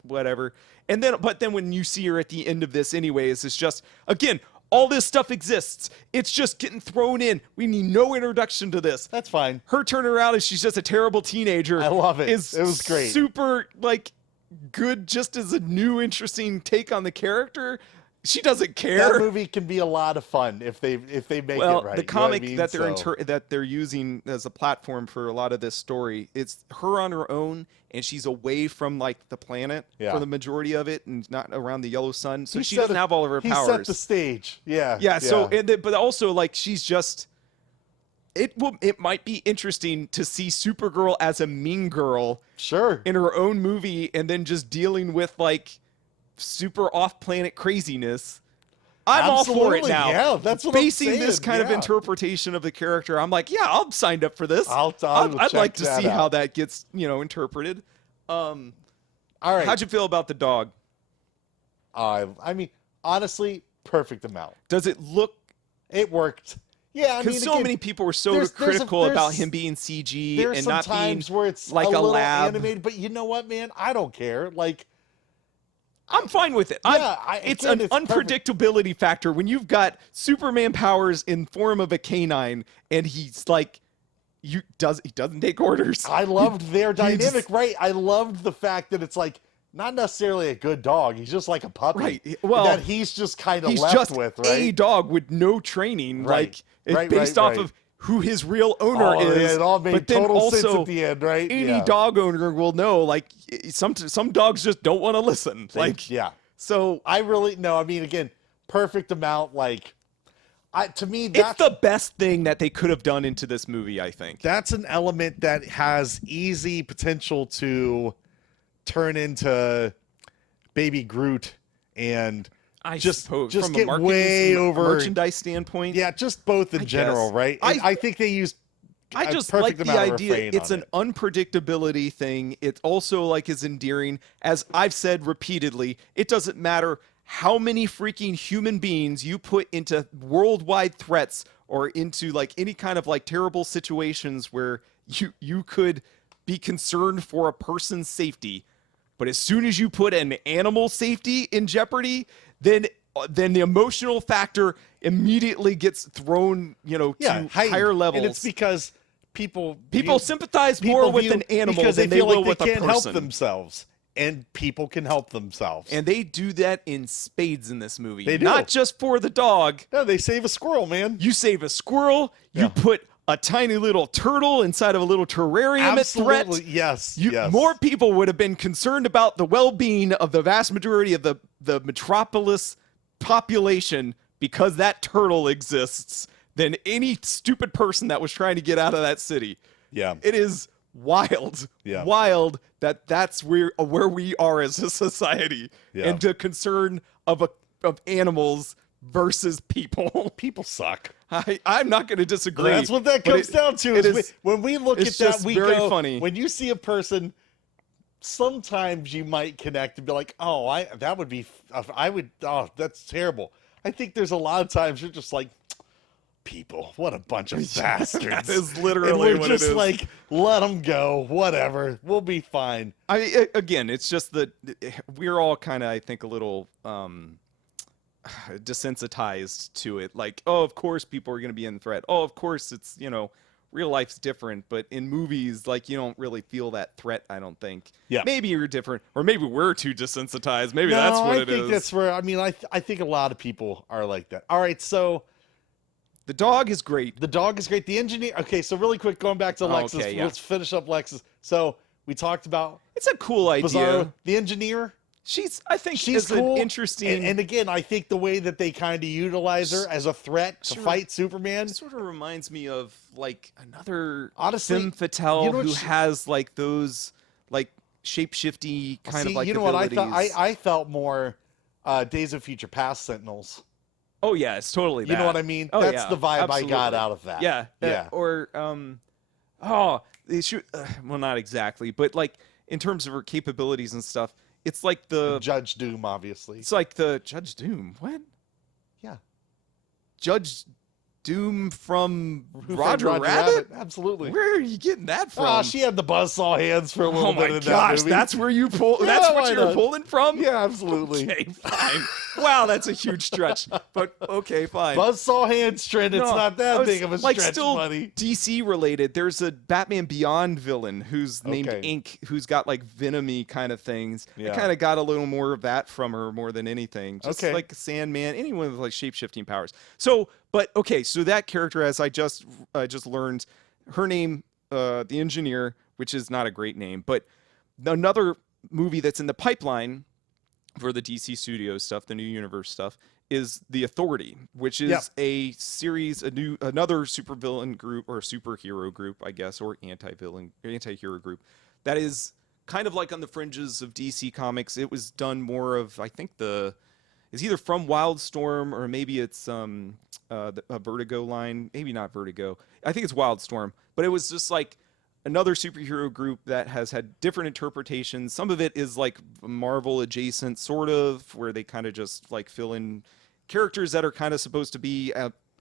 whatever. And then, but then when you see her at the end of this anyways, it's just, again, all this stuff exists. It's just getting thrown in. We need no introduction to this. That's fine. Her turnaround is she's just a terrible teenager. I love it. It was great. Super, like, good just as a new, interesting take on the character. She doesn't care. That movie can be a lot of fun if they make it right. The comic that they're using as a platform for a lot of this story, it's her on her own, and she's away from like the planet for the majority of it, and not around the yellow sun. So she doesn't have all of her powers. He set the stage. Yeah. So, but also like she's just. It might be interesting to see Supergirl as a mean girl, in her own movie, and then just dealing with like super off-planet craziness. I'm all for it now. Yeah, that's what basing I'm saying. this kind of interpretation of the character. I'm like, I'm signed up for this. I'd like to see how that gets interpreted. All right, how'd you feel about the dog? I mean, honestly, perfect amount. Does it look? It worked. Yeah, because so many people were so critical about him being CG and not times being where it's like a lab animated. But you know what, man? I don't care. Like, I'm fine with it. It's an unpredictability factor when you've got Superman powers in form of a canine, and he's like, he doesn't take orders. I loved their dynamic, right? I loved the fact that it's like not necessarily a good dog. He's just like a puppy. Right. Well, that he's just kind of left with, right? A dog with no training, right? Like based off of who his real owner is. Yeah, it all made total sense at the end, right? Any dog owner will know, like some dogs just don't want to listen. So I really no. I mean, again, perfect amount. Like, to me, it's the best thing that they could have done into this movie. I think that's an element that has easy potential to turn into Baby Groot and I just suppose just from get a marketing way over merchandise standpoint. Yeah, just both in general, guess. right? I think they use. I a just perfect like the amount of idea. refrain It's on an it. unpredictability thing. It also like is endearing. As I've said repeatedly, it doesn't matter how many freaking human beings you put into worldwide threats or into like any kind of like terrible situations where you could be concerned for a person's safety. But as soon as you put an animal safety in jeopardy, then the emotional factor immediately gets thrown, to heightened. higher levels. And it's because people sympathize more with an animal because than they feel will like with they a can't help person. themselves, and people can help themselves. And they do that in spades in this movie. They do. Not just for the dog. No, they save a squirrel, man. You save a squirrel. Yeah. You put a tiny little turtle inside of a little terrarium Absolutely, at threat. yes. More people would have been concerned about the well-being of the vast majority of the metropolis population because that turtle exists than any stupid person that was trying to get out of that city. Yeah. It is wild. Yeah. Wild that's where we are as a society. Yeah. And the concern of animals versus people. People suck. I'm not going to disagree. That's what that but comes down to. When we look at it's that, just we very go, funny. when you see a person, sometimes you might connect and be like, oh, that's terrible. I think there's a lot of times you're just like, people, what a bunch of bastards. That is literally and we're what just it is. like, let them go, whatever, we'll be fine. Again, it's just that we're all kind of, I think, a little desensitized to it. Like, oh, of course people are going to be in threat. Oh, of course it's, real life's different. But in movies, like, you don't really feel that threat, I don't think. Yeah. Maybe you're different. Or maybe we're too desensitized. Maybe that's what it is. I think that's where, I think a lot of people are like that. All right, so the dog is great. The engineer. Okay, so really quick, going back to Lexus. Okay, yeah. Let's finish up Lexus. So we talked about It's a cool idea. Bizarro. The engineer. I think She's is cool. an interesting. And again, I think the way that they kind of utilize her as a threat to fight Superman. Sort of reminds me of like another Honestly, femme fatale you know what who she- has like those like shapeshifty kind of like you know what I abilities. thought? I felt more Days of Future Past Sentinels. Oh yeah, it's totally that. You know what I mean? Oh, That's yeah, the vibe I got absolutely. out of that. Yeah, yeah. Or they shoot. Well, not exactly, but like in terms of her capabilities and stuff, it's like the Judge Doom, obviously. It's like the Judge Doom. What? Yeah. Judge Doom from Who Roger Framed Rabbit? Absolutely. Where are you getting that from? Ah, she had the buzzsaw hands for a little Oh bit my in that gosh, movie. that's where you pull. Yeah, That's why what you're not? pulling from. Yeah, absolutely. Okay, fine. Wow, that's a huge stretch. But okay, fine. Buzzsaw hands trend. It's No, not I that was, big of a like, stretch, still buddy. DC related. There's a Batman Beyond villain who's named Okay. Ink, who's got like venomy kind of things. Yeah. I kind of got a little more of that from her more than anything. Just Okay. like Sandman, anyone with like shape-shifting powers. So, but okay, so that character, as I just learned, her name, the engineer, which is not a great name, but another movie that's in the pipeline for the DC Studios stuff, the new universe stuff, is The Authority, which is a series, another supervillain group or superhero group, I guess, or anti-hero group that is kind of like on the fringes of DC Comics. It was done more of, I think it's either from Wildstorm or maybe it's a Vertigo line, maybe not Vertigo. I think it's Wildstorm, but it was just like another superhero group that has had different interpretations. Some of it is like Marvel adjacent, sort of, where they kind of just like fill in characters that are kind of supposed to be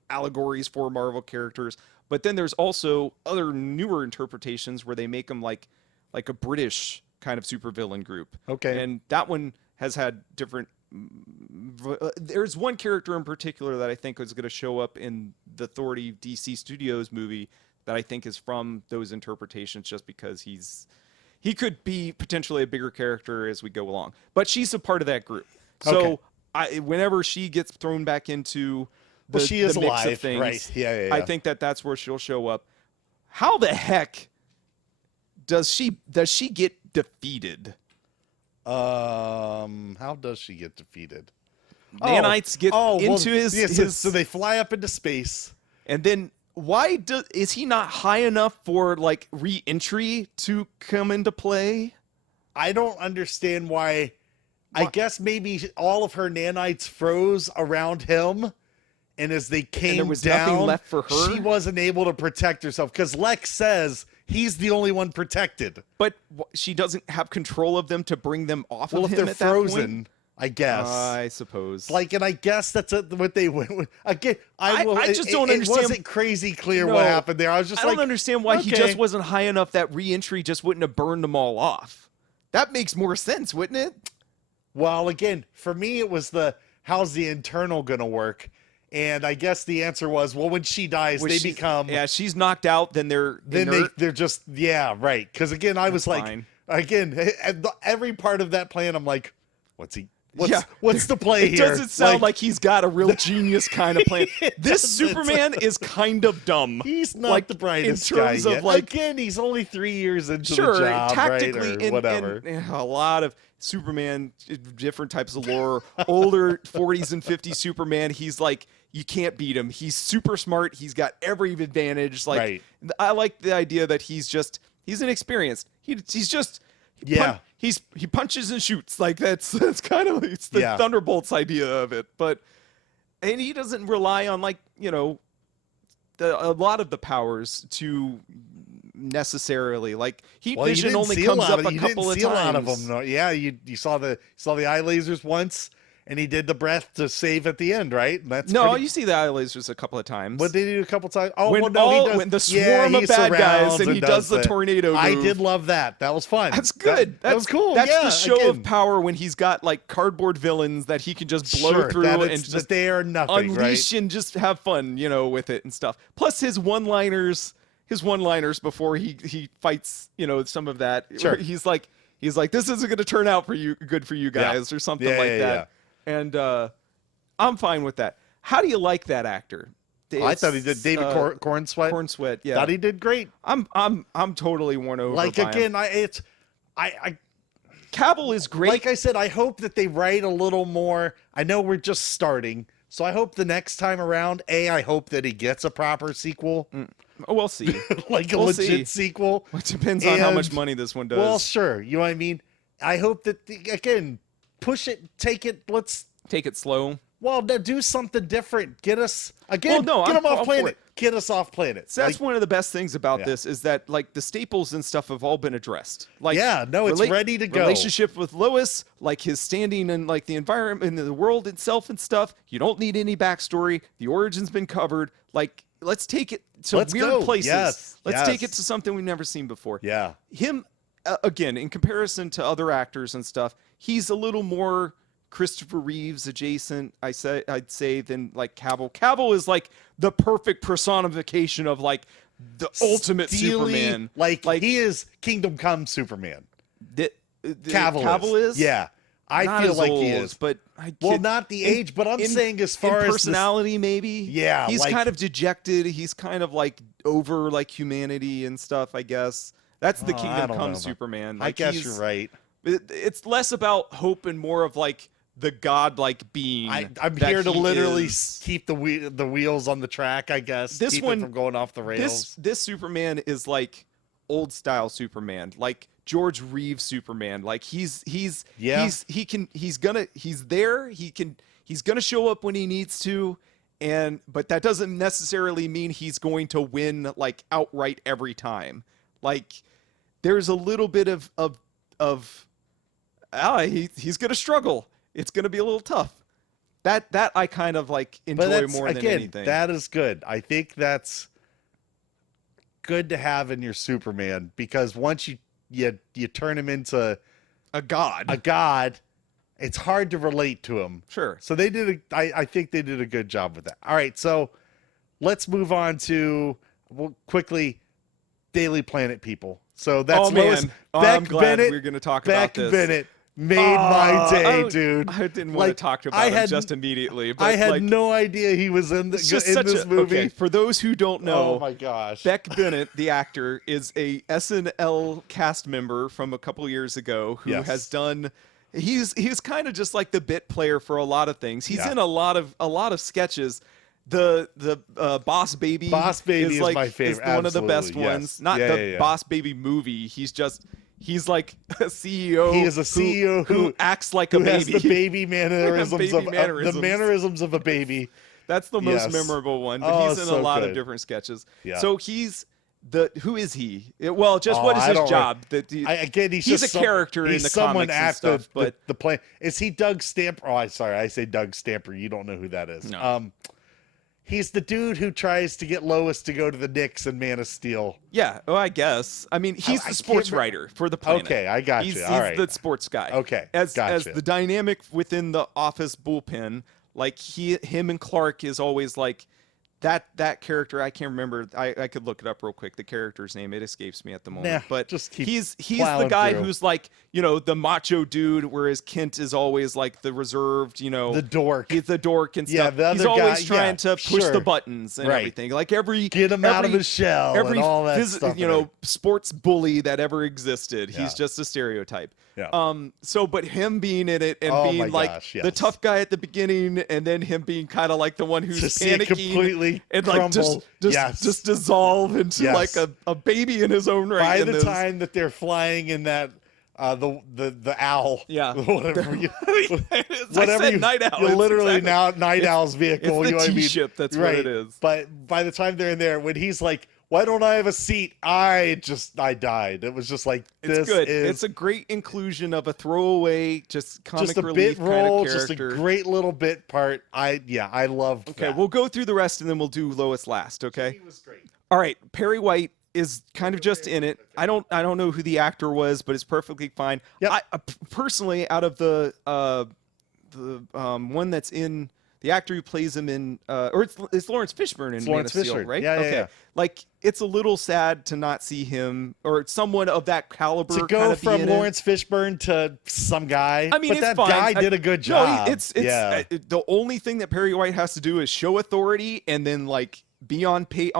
allegories for Marvel characters. But then there's also other newer interpretations where they make them like a British kind of supervillain group. Okay. And that one has had different. There's one character in particular that I think is going to show up in the Authority DC Studios movie that I think is from those interpretations, just because he could be potentially a bigger character as we go along. But she's a part of that group. So whenever she gets thrown back into the, she is the mix alive, of things, right? Yeah. I think that's where she'll show up. How the heck does she get defeated? How does she get defeated? Nanites get into his so they fly up into space, and then why is he not high enough for like re-entry to come into play? I don't understand why. I guess maybe all of her nanites froze around him, and as they came there was down, nothing left for her? she wasn't able to protect herself because Lex says he's the only one protected. But she doesn't have control of them to bring them off of Well, if him they're at that point? frozen, I guess. I suppose. Like, and I guess that's what they went with. Again, I just don't understand. It wasn't crazy clear No, what happened there. I was just I like, don't understand why he okay. just wasn't high enough that re-entry just wouldn't have burned them all off. That makes more sense, wouldn't it? Well, again, for me, it was how's the internal going to work? And I guess the answer was, well, when she dies, they become... Yeah, she's knocked out, then they're they're just... Yeah, right. Because, again, I was like... fine. Again, every part of that plan, I'm like, what's the play It here? doesn't sound like he's got a real genius kind of plan. This Superman is kind of dumb. He's not like, the brightest in terms guy of yet. like, Again, he's only 3 years into sure, the job, tactically, right? Or whatever. and a lot of Superman, different types of lore, older 40s and 50s Superman, he's like, you can't beat him. He's super smart. He's got every advantage. Like, Right. I like the idea that he's inexperienced. He's just, he punches and shoots. Like that's kind of, it's the Thunderbolts idea of it. And he doesn't rely on like, a lot of the powers to necessarily like heat vision only comes up a couple of times. A lot of them, though. Yeah, you saw the eye lasers once, and he did the breath to save at the end, right? And you see the eye lasers a couple of times. What did he do a couple times? Oh, when, well, no, he does. When the swarm of bad guys and he does the tornado move. I did love that. That was fun. That's good. That was cool. That's the show of power when he's got like cardboard villains that he can just blow through and just they are nothing, unleash right? and just have fun, with it and stuff. Plus his one-liners before he fights, some of that. Sure. He's like, this isn't going to turn out good for you guys or something like that. Yeah. And I'm fine with that. How do you like that actor? I thought he did David Cornsweet. Cornsweet, yeah. Thought he did great. I'm totally won over. Like by again, him. Cavill is great. Like I said, I hope that they write a little more. I know we're just starting, so I hope the next time around, I hope that he gets a proper sequel. We'll see. Like a legit sequel. It depends on how much money this one does. Well, sure. You know what I mean? I hope that, again, push it, take it, let's... Take it slow. Well, no, do something different. Get us, again, get them off planet. Get us off planet. So that's one of the best things about this is that, like, the staples and stuff have all been addressed. Like, it's ready to go. Relationship with Lois, like his standing in, like, the environment, in the world itself and stuff. You don't need any backstory. The origin's been covered. Like, let's take it to weird places. Yes. Let's take it to something we've never seen before. Yeah. Him, again, in comparison to other actors and stuff, he's a little more Christopher Reeves adjacent, I'd say, than like Cavill. Cavill is like the perfect personification of like the ultimate Superman. Like he is Kingdom Come Superman. Cavill is? Yeah. I feel like he is. But not the age, but I'm saying as far as personality, maybe. Yeah. He's kind of dejected. He's kind of like over like humanity and stuff, I guess. That's the Kingdom Come Superman. Like, I guess you're right. It's less about hope and more of like the godlike being. I'm here to literally keep the wheels on the track, I guess. This keep one it from going off the rails. This Superman is like old style Superman, like George Reeves Superman. Like he's gonna show up when he needs to, but that doesn't necessarily mean he's going to win like outright every time. Like there's a little bit of he's gonna struggle. It's gonna be a little tough. That I kind of like enjoy more than anything. That is good. I think that's good to have in your Superman, because once you turn him into a god, it's hard to relate to him. Sure. So I think they did a good job with that. All right, so let's move on to quickly Daily Planet people. So that's Lois. I'm glad we're going to talk about this. Beck Bennett made my day, dude. I didn't want to talk about him just immediately. But I had no idea he was in this movie. Okay, for those who don't know, oh my gosh, Beck Bennett, the actor, is a SNL cast member from a couple years ago who has done. He's kind of just like the bit player for a lot of things. He's in a lot of sketches. The Boss Baby is like, my favorite. Is one of the best ones. Not the Boss Baby movie. He's He's like a CEO. He is a CEO who acts like a who has baby. the baby mannerisms Baby of mannerisms. the mannerisms of a baby. That's the most Yes. memorable one. But Oh, he's in so a lot good. of different sketches. Yeah. So he's who is he? Well, just Oh, what is I his don't job? That again, he's a just character in he's the someone comics at and stuff. But the play. Is he Doug Stamper? Oh, sorry, I say Doug Stamper. You don't know who that is. No. He's the dude who tries to get Lois to go to the Knicks and Man of Steel. yeah, I guess. I mean, he's I the sports can't writer for the Planet. Okay, I got you. He's All right. the sports guy. Okay, as gotcha. the dynamic within the office bullpen, like him and Clark is always like that character. I can't remember. I could look it up real quick. The character's name, it escapes me at the moment. Nah, but just keep he's the plowing guy through. who's like, you know, the macho dude, whereas Kent is always like the reserved, you know, The dork. He's the dork and Yeah, stuff. the He's other always guy- trying yeah, to push sure. the buttons and Right. everything. Like get him out of his shell and all that stuff. you know, sports bully that ever existed. Yeah. He's just a stereotype. Yeah. So but him being in it and Oh my being like gosh, the yes. tough guy at the beginning, and then him being kind of like the one who's To see it panicking completely and like crumble. Yes. just dissolve into Yes. like a baby in his own right. By in the this- time that they're flying in that the owl, Yeah. whatever, I whatever said you, Night Owl. you It's literally exactly- now Night Owl's vehicle. it's the you know what I mean? T-ship, that's what right. it is. But by the time they're in there, when he's like, "Why don't I have a seat?" I died. It was just like It's this good. is It's a great inclusion of a throwaway, just comic just a relief bit role, kind of just a character. great little bit part. I loved. Okay, that. we'll go through the rest and then we'll do Lois last. Okay. He was great. All right. Perry White is kind of just in it. I don't know who the actor was, but it's perfectly fine. Yep. I personally, out of the one that's in the actor who plays him in, or it's Lawrence Fishburne in It's Man Lawrence of Steel, Fishburne. right? Yeah, yeah, okay. yeah. Like it's a little sad to not see him or someone of that caliber To kind go of be from in it. Lawrence Fishburne to some guy, I mean, but it's that fine. guy did a good job. No, it's yeah. the only thing that Perry White has to do is show authority and then like be on page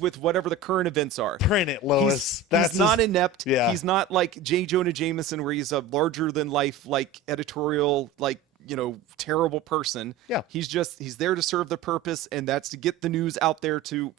with whatever the current events are. Print it, Lois. He's not inept. Yeah. He's not like J. Jonah Jameson, where he's a larger than life, like editorial, like, you know, terrible person. Yeah. He's there to serve the purpose, and that's to get the news out there to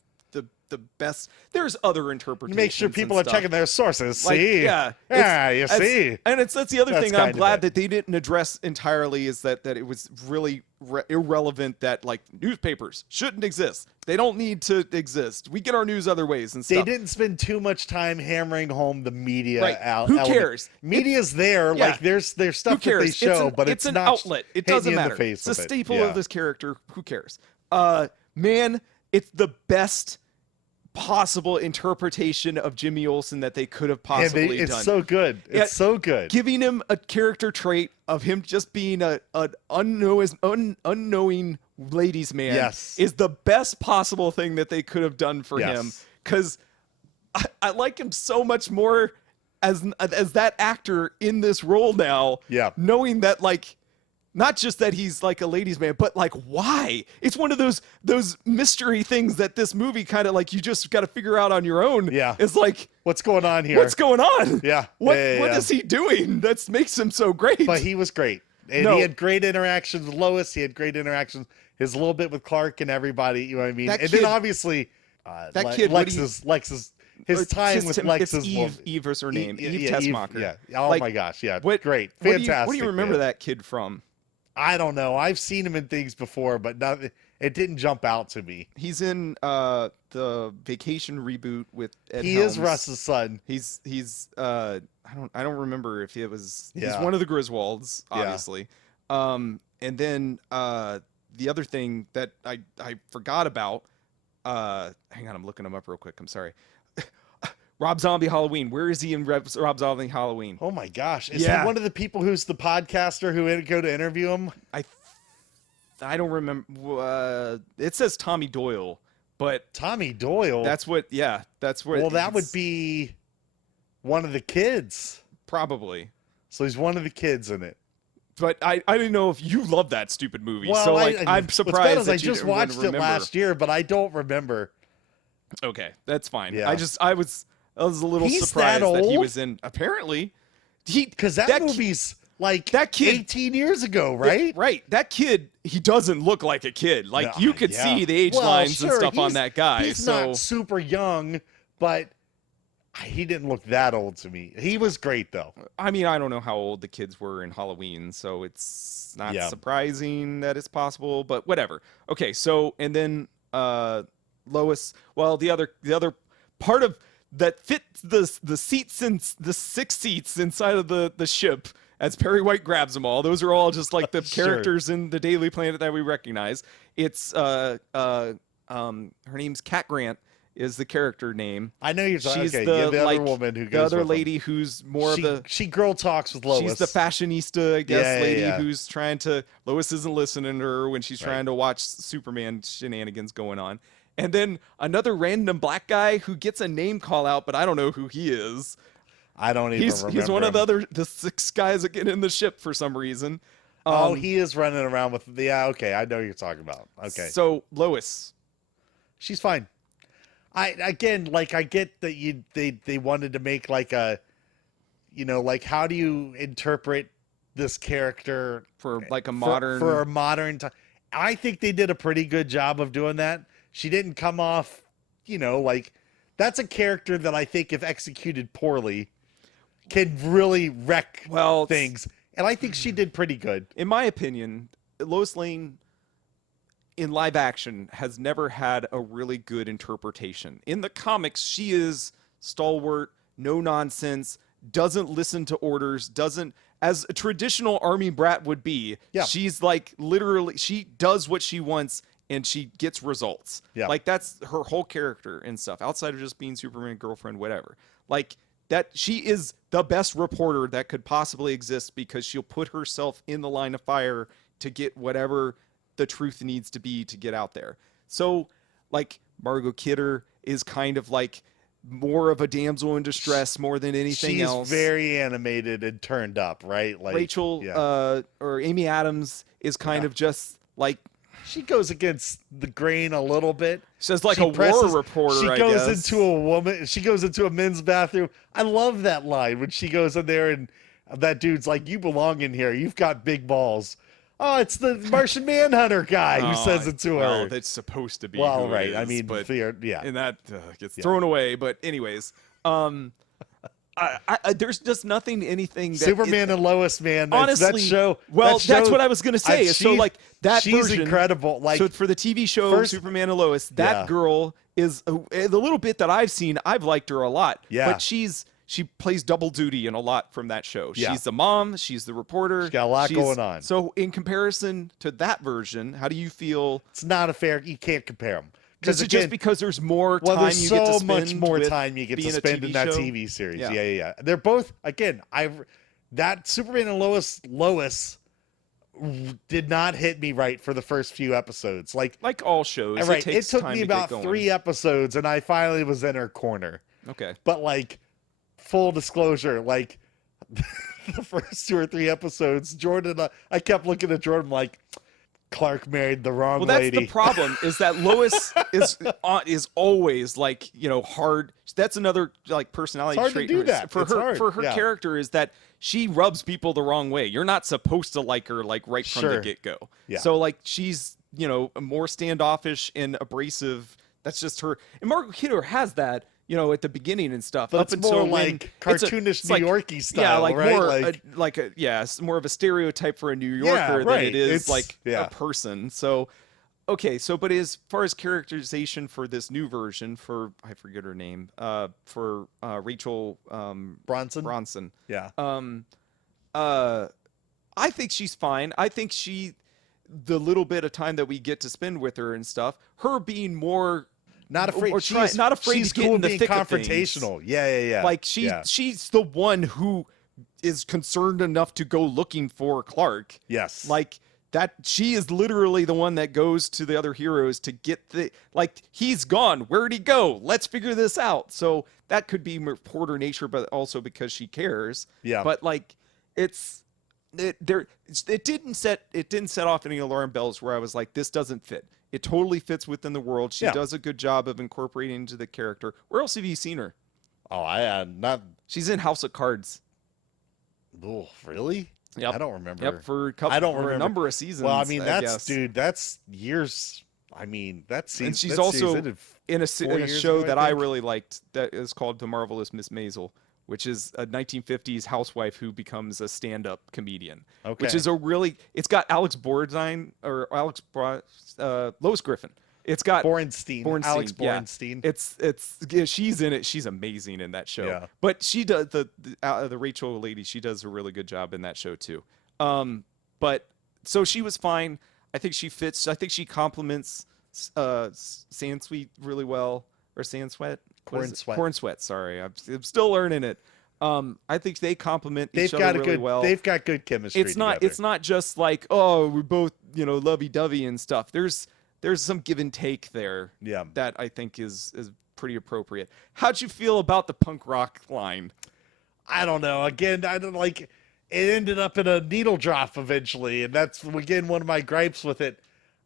the best. There's other interpretations. Make sure people are and stuff. checking their sources. Like, See, yeah, you that's- see. and that's the other That's thing I'm kind of glad it. that they didn't address entirely is that it was really irrelevant that like newspapers shouldn't exist. They don't need to exist. We get our news other ways and They stuff. didn't spend too much time hammering home the media. Right. Who element. cares? Media's there. Yeah. Like there's Who stuff that cares? they show, but it's an not outlet. It hitting doesn't you in the matter. face It's a with it. staple Yeah. of this character. Who cares? Man, it's the best possible interpretation of Jimmy Olsen that they could have And possibly it's done. so good. It's Yeah, so good. Giving him a character trait of him just being an unknowing ladies man Yes. is the best possible thing that they could have done for him. Yes. Because I like him so much more as that actor in this role now. Yeah. Knowing that like not just that he's like a ladies man, but like why? It's one of those mystery things that this movie kind of like you just got to figure out on your own. Yeah. It's like What's going on here? what's going on? Yeah. What Yeah, what yeah. is he doing? That makes him so great. But he was great. And No. he had great interactions with Lois. He had great interactions. His little bit with Clark and everybody. You know what I mean? That And kid- then obviously, that kid, what do you- Lex's his time with It's Lex's Eve is her name. Eve yeah, Tessmacher. Yeah. Oh Like, my gosh. Yeah. What, Great. what do Fantastic. you remember man. that kid from? I don't know. I've seen him in things before, but it didn't jump out to me. He's in the Vacation reboot with Ed He Helms. is Russ's son. He's I don't remember if it was he's Yeah. one of the Griswolds, Yeah. obviously. And then the other thing that I forgot about, hang on, I'm looking him up real quick. I'm sorry. Rob Zombie Halloween. Where is he in Rob Zombie Halloween? Oh my gosh. Is Yeah. he one of the people who's the podcaster who go to interview him? I don't remember. It says Tommy Doyle, but Tommy Doyle. that's what. Yeah, that's what. well, that would it's- be one of the kids. probably. So he's one of the kids in it. But I didn't know if you love that stupid movie. Well, so like I'm what's surprised bad is that I you just didn't watched it remember. last year, but I don't remember. Okay, that's fine. Yeah. I was a little He's surprised that that he old? was in. Apparently, Because that movie's like that kid- 18 years ago, right? Right. That kid, he doesn't look like a kid. Like No, you could yeah. see the age Well, lines sure, and stuff on he's- that guy. He's so not super young, but He didn't look that old to me. He was great though. I mean, I don't know how old the kids were in Halloween, so it's not surprising that it's possible, but whatever. Okay, so and then Lois, well, the other part of that fit the seats in the 6 seats inside of the ship as Perry White grabs them all. Those are all just like the characters in the Daily Planet that we recognize. It's her name's Cat Grant is the character name. I know you're talking. She's okay, the other woman who goes the other with lady them. who's more of the she girl talks with Lois. She's the fashionista, I guess, lady yeah. who's trying to. Lois isn't listening to her when she's trying to watch Superman shenanigans going on. And then another random black guy who gets a name call out, but I don't know who he is. I don't even remember. He's one of the 6 guys that get in the ship for some reason. He is running around with okay, I know what you're talking about. Okay. So Lois, she's fine. I get that they wanted to make like a, like how do you interpret this character for like a modern for a modern time? I think they did a pretty good job of doing that. She didn't come off, like that's a character that I think if executed poorly can really wreck things. And I think she did pretty good. In my opinion, Lois Lane in live action has never had a really good interpretation. In the comics, she is stalwart, no nonsense, doesn't listen to orders, doesn't, as a traditional army brat would be, she's like literally, she does what she wants and she gets results. Yeah. Like that's her whole character and stuff, outside of just being Superman girlfriend, whatever. Like that, she is the best reporter that could possibly exist because she'll put herself in the line of fire to get whatever the truth needs to be to get out there. So like Margot Kidder is kind of like more of a damsel in distress more than anything else. She's very animated and turned up, right? Like Rachel or Amy Adams is kind of just like, she goes against the grain a little bit. She's like a war reporter. She goes into a men's bathroom. I love that line when she goes in there and that dude's like, "You belong in here. You've got big balls." Oh, it's the Martian Manhunter guy who says it to her. Well, that's supposed to be. Well, right. Is, I mean, but, yeah. And that gets thrown away. But anyways, there's just anything that Superman and Lois, man. Honestly, that show. Well, that's what I was gonna say. So like that she's version, incredible. Like so for the TV show Superman and Lois, that girl is the little bit that I've seen. I've liked her a lot. Yeah. But she plays double duty in a lot from that show. Yeah. She's the mom. She's the reporter. She's got a lot going on. So in comparison to that version, how do you feel? It's not a fair. You can't compare them. Is it just because there's more time there's you get to so spend much more time you get to spend in that TV series. Yeah. They're both, again, that Superman and Lois did not hit me right for the first few episodes. Like all shows. Right. It took me about 3 episodes and I finally was in her corner. Okay. But like, full disclosure, like the first 2 or 3 episodes, Jordan, I kept looking at Jordan like, Clark married the wrong lady. Well, that's the problem, is that Lois is always like, hard. That's another like personality trait. To do that. For her character is that she rubs people the wrong way. You're not supposed to like her like right from the get-go. Yeah. So like she's, more standoffish and abrasive. That's just her. And Margot Kidder has that, at the beginning and stuff. But it's more like cartoonish New Yorkie style, yeah, like right? More it's more of a stereotype for a New Yorker than it is a person. So, okay, but as far as characterization for this new version, I forget her name, for Rachel Bronson. Yeah. I think she's fine. I think the little bit of time that we get to spend with her and stuff, her being more. Not afraid. Not afraid she's to get cool in the being thick confrontational. Of things. Yeah. Like she's the one who is concerned enough to go looking for Clark. Yes. Like that. She is literally the one that goes to the other heroes to get he's gone. Where'd he go? Let's figure this out. So that could be reporter nature, but also because she cares. Yeah. But like it didn't set off any alarm bells where I was like, this doesn't fit. It totally fits within the world. She does a good job of incorporating into the character. Where else have you seen her? Oh, not. She's in House of Cards. Oh, really? Yep. I don't remember. Yep, for a number of seasons. Well, I mean, that's years. I mean, that seems. And she's that also season in a 4 years show ago, that I think. really liked that is called The Marvelous Miss Maisel, which is a 1950s housewife who becomes a stand-up comedian. Okay. Which is a really, it's got Lois Griffin. It's got Borenstein. Alex yeah. Borenstein. Yeah, she's in it. She's amazing in that show. Yeah. But she does the Rachel lady. She does a really good job in that show too. But so she was fine. I think she fits. I think she complements Sansweet really well, or Sansweat. Corn Sweat. Sorry, I'm still learning it. I think they complement each other really well. They've got good chemistry. It's not just like, oh, we're both lovey-dovey and stuff. There's some give and take there. Yeah. That I think is pretty appropriate. How'd you feel about the punk rock line? I don't know. Again, I don't like. It ended up in a needle drop eventually, and that's again one of my gripes with it.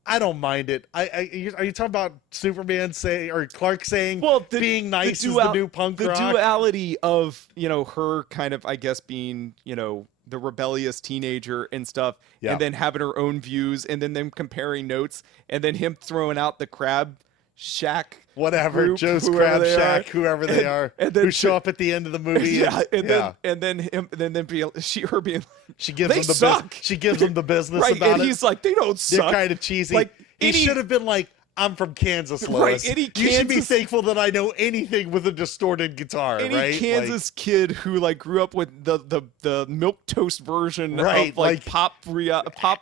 I don't mind it. Are you talking about Superman saying or Clark saying being nice is the new punk rock? The duality of her kind of, I guess, being the rebellious teenager and stuff, and then having her own views, and then them comparing notes, and then him throwing out the Crab Shack, whatever, Joe's Crab Shack, whoever they are, and then who show up at the end of the movie. And then her being, she gives them the business. She gives them the business right, about and it. he's like, they don't suck. They're kind of cheesy. Like, he should have been like, I'm from Kansas, Lois. Right, you should be thankful that I know anything with a distorted guitar, any Kansas kid who grew up with the milk toast version of pop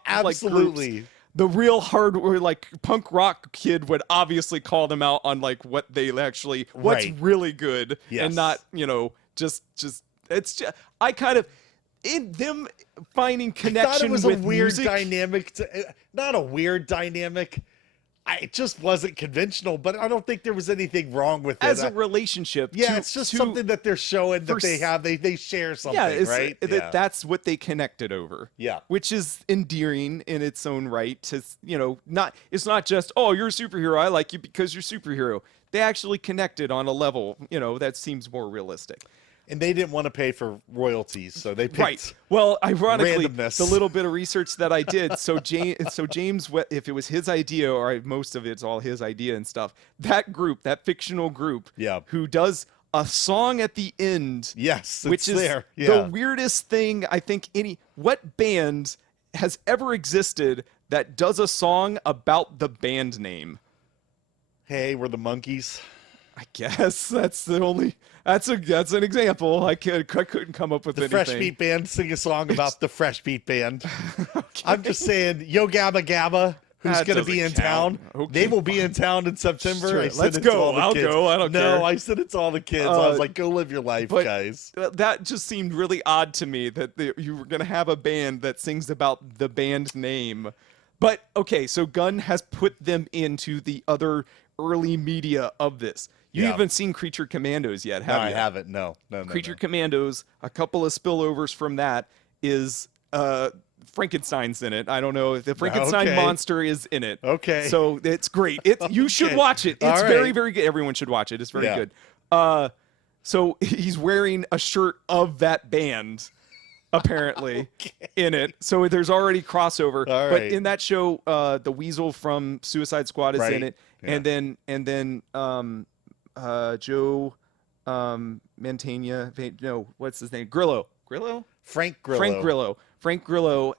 absolutely. Groups, the real hardcore punk rock kid would obviously call them out on what they actually what's really good, and not just it's just I kind of in them finding connection. I thought it was with a weird music. dynamic, not a weird dynamic. It just wasn't conventional, but I don't think there was anything wrong with it. As a relationship. Yeah, it's just something that they're showing that they have. They share something, right? That's what they connected over. Yeah. Which is endearing in its own right. To, it's not just, oh, you're a superhero, I like you because you're a superhero. They actually connected on a level, that seems more realistic. And they didn't want to pay for royalties, so they picked right. Well, ironically, randomness. The little bit of research that I did, so James, if it was his idea, or most of it's all his idea and stuff, that fictional group, who does a song at the end, which is the weirdest thing I think what band has ever existed that does a song about the band name? Hey, we're the Monkees. I guess that's the only. That's an example. I couldn't come up with anything. The Fresh Beat Band sing a song about the Fresh Beat Band. Okay. I'm just saying, Yo Gabba Gabba, who's going to be in town? Okay, they will be in town in September. Sure, let's go. I'll go. I don't care. No, I said it to all the kids. I was like, go live your life, guys. That just seemed really odd to me that you were going to have a band that sings about the band name. But okay, so Gunn has put them into the other early media of this. You haven't seen Creature Commandos yet, have you? I haven't. No. Creature Commandos, a couple of spillovers from that is Frankenstein's in it. I don't know if the Frankenstein monster is in it. Okay. So it's great. You should watch it. It's very, very good. Everyone should watch it. It's very good. So he's wearing a shirt of that band, apparently, in it. So there's already crossover. But in that show, the Weasel from Suicide Squad is in it. Yeah. And then Joe Mantegna, no, what's his name? Frank Grillo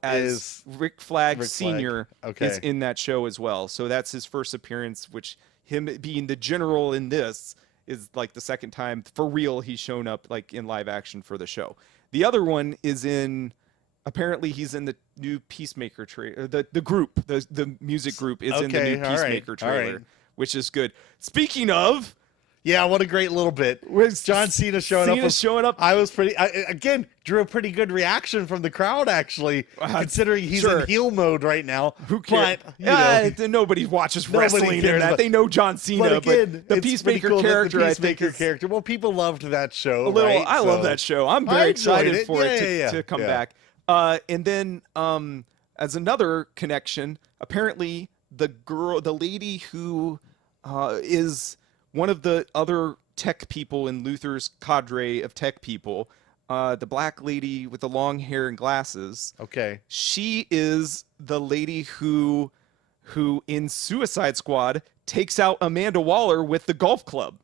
as Rick Flag Sr. is in that show as well. So that's his first appearance, which him being the general in this is the second time for real he's shown up in live action for the show. The other one is apparently he's in the new Peacemaker trailer. The group, the music group is in the new Peacemaker trailer, which is good. Speaking of, yeah, what a great little bit. John Cena showing up. I was again drew a pretty good reaction from the crowd, actually, considering he's in heel mode right now. Who cares? But, nobody watches wrestling in that. They know John Cena, but the Peacemaker character, I think, well, people loved that show. I love that show. I'm very excited for it to come back. And then as another connection, apparently the lady who is one of the other tech people in Luther's cadre of tech people, the black lady with the long hair and glasses. Okay. She is the lady who who in Suicide Squad takes out Amanda Waller with the golf club.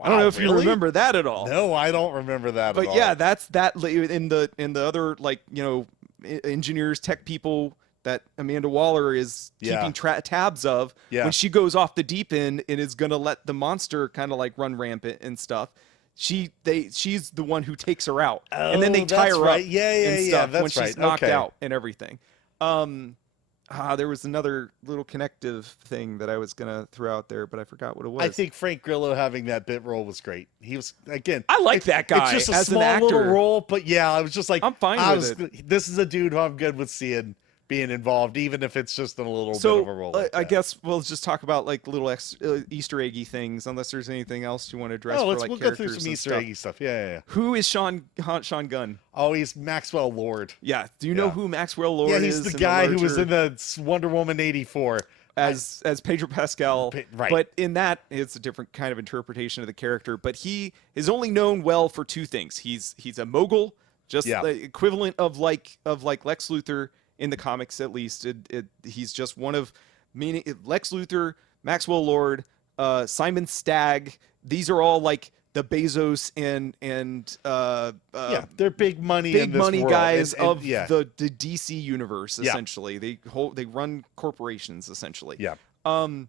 I don't know if you really? remember that at all. No, I don't remember that at all. But yeah, that's that in the other, like, you know, engineers, tech people that Amanda Waller is keeping tabs of when she goes off the deep end and is going to let the monster kind of like run rampant and stuff. She's the one who takes her out, and then they tie her up and stuff when she's knocked out and everything. There was another little connective thing that I was gonna throw out there, but I forgot what it was. I think Frank Grillo having that bit role was great. He was, again, I like that guy. It's just a as small an actor. little role, but yeah, I was just like, I'm fine with it. This is a dude who I'm good with seeing being involved, even if it's just in a little bit of a role. Like I guess we'll just talk about like little Easter eggy things, unless there's anything else you want to address. We'll characters go through some and Easter eggy stuff. Yeah. Who is Sean Gunn? Oh, he's Maxwell Lord. Yeah. Do you know who Maxwell Lord is? Yeah, he's the guy who was in the Wonder Woman 84 as Pedro Pascal. Right. But in that, it's a different kind of interpretation of the character. But he is only known well for two things. He's a mogul, just the equivalent of like Lex Luthor. In the comics, at least, he's just one of Lex Luthor, Maxwell Lord, Simon Stagg. These are all like the Bezos and they're big money guys of the DC universe. Essentially, they run corporations. Essentially, the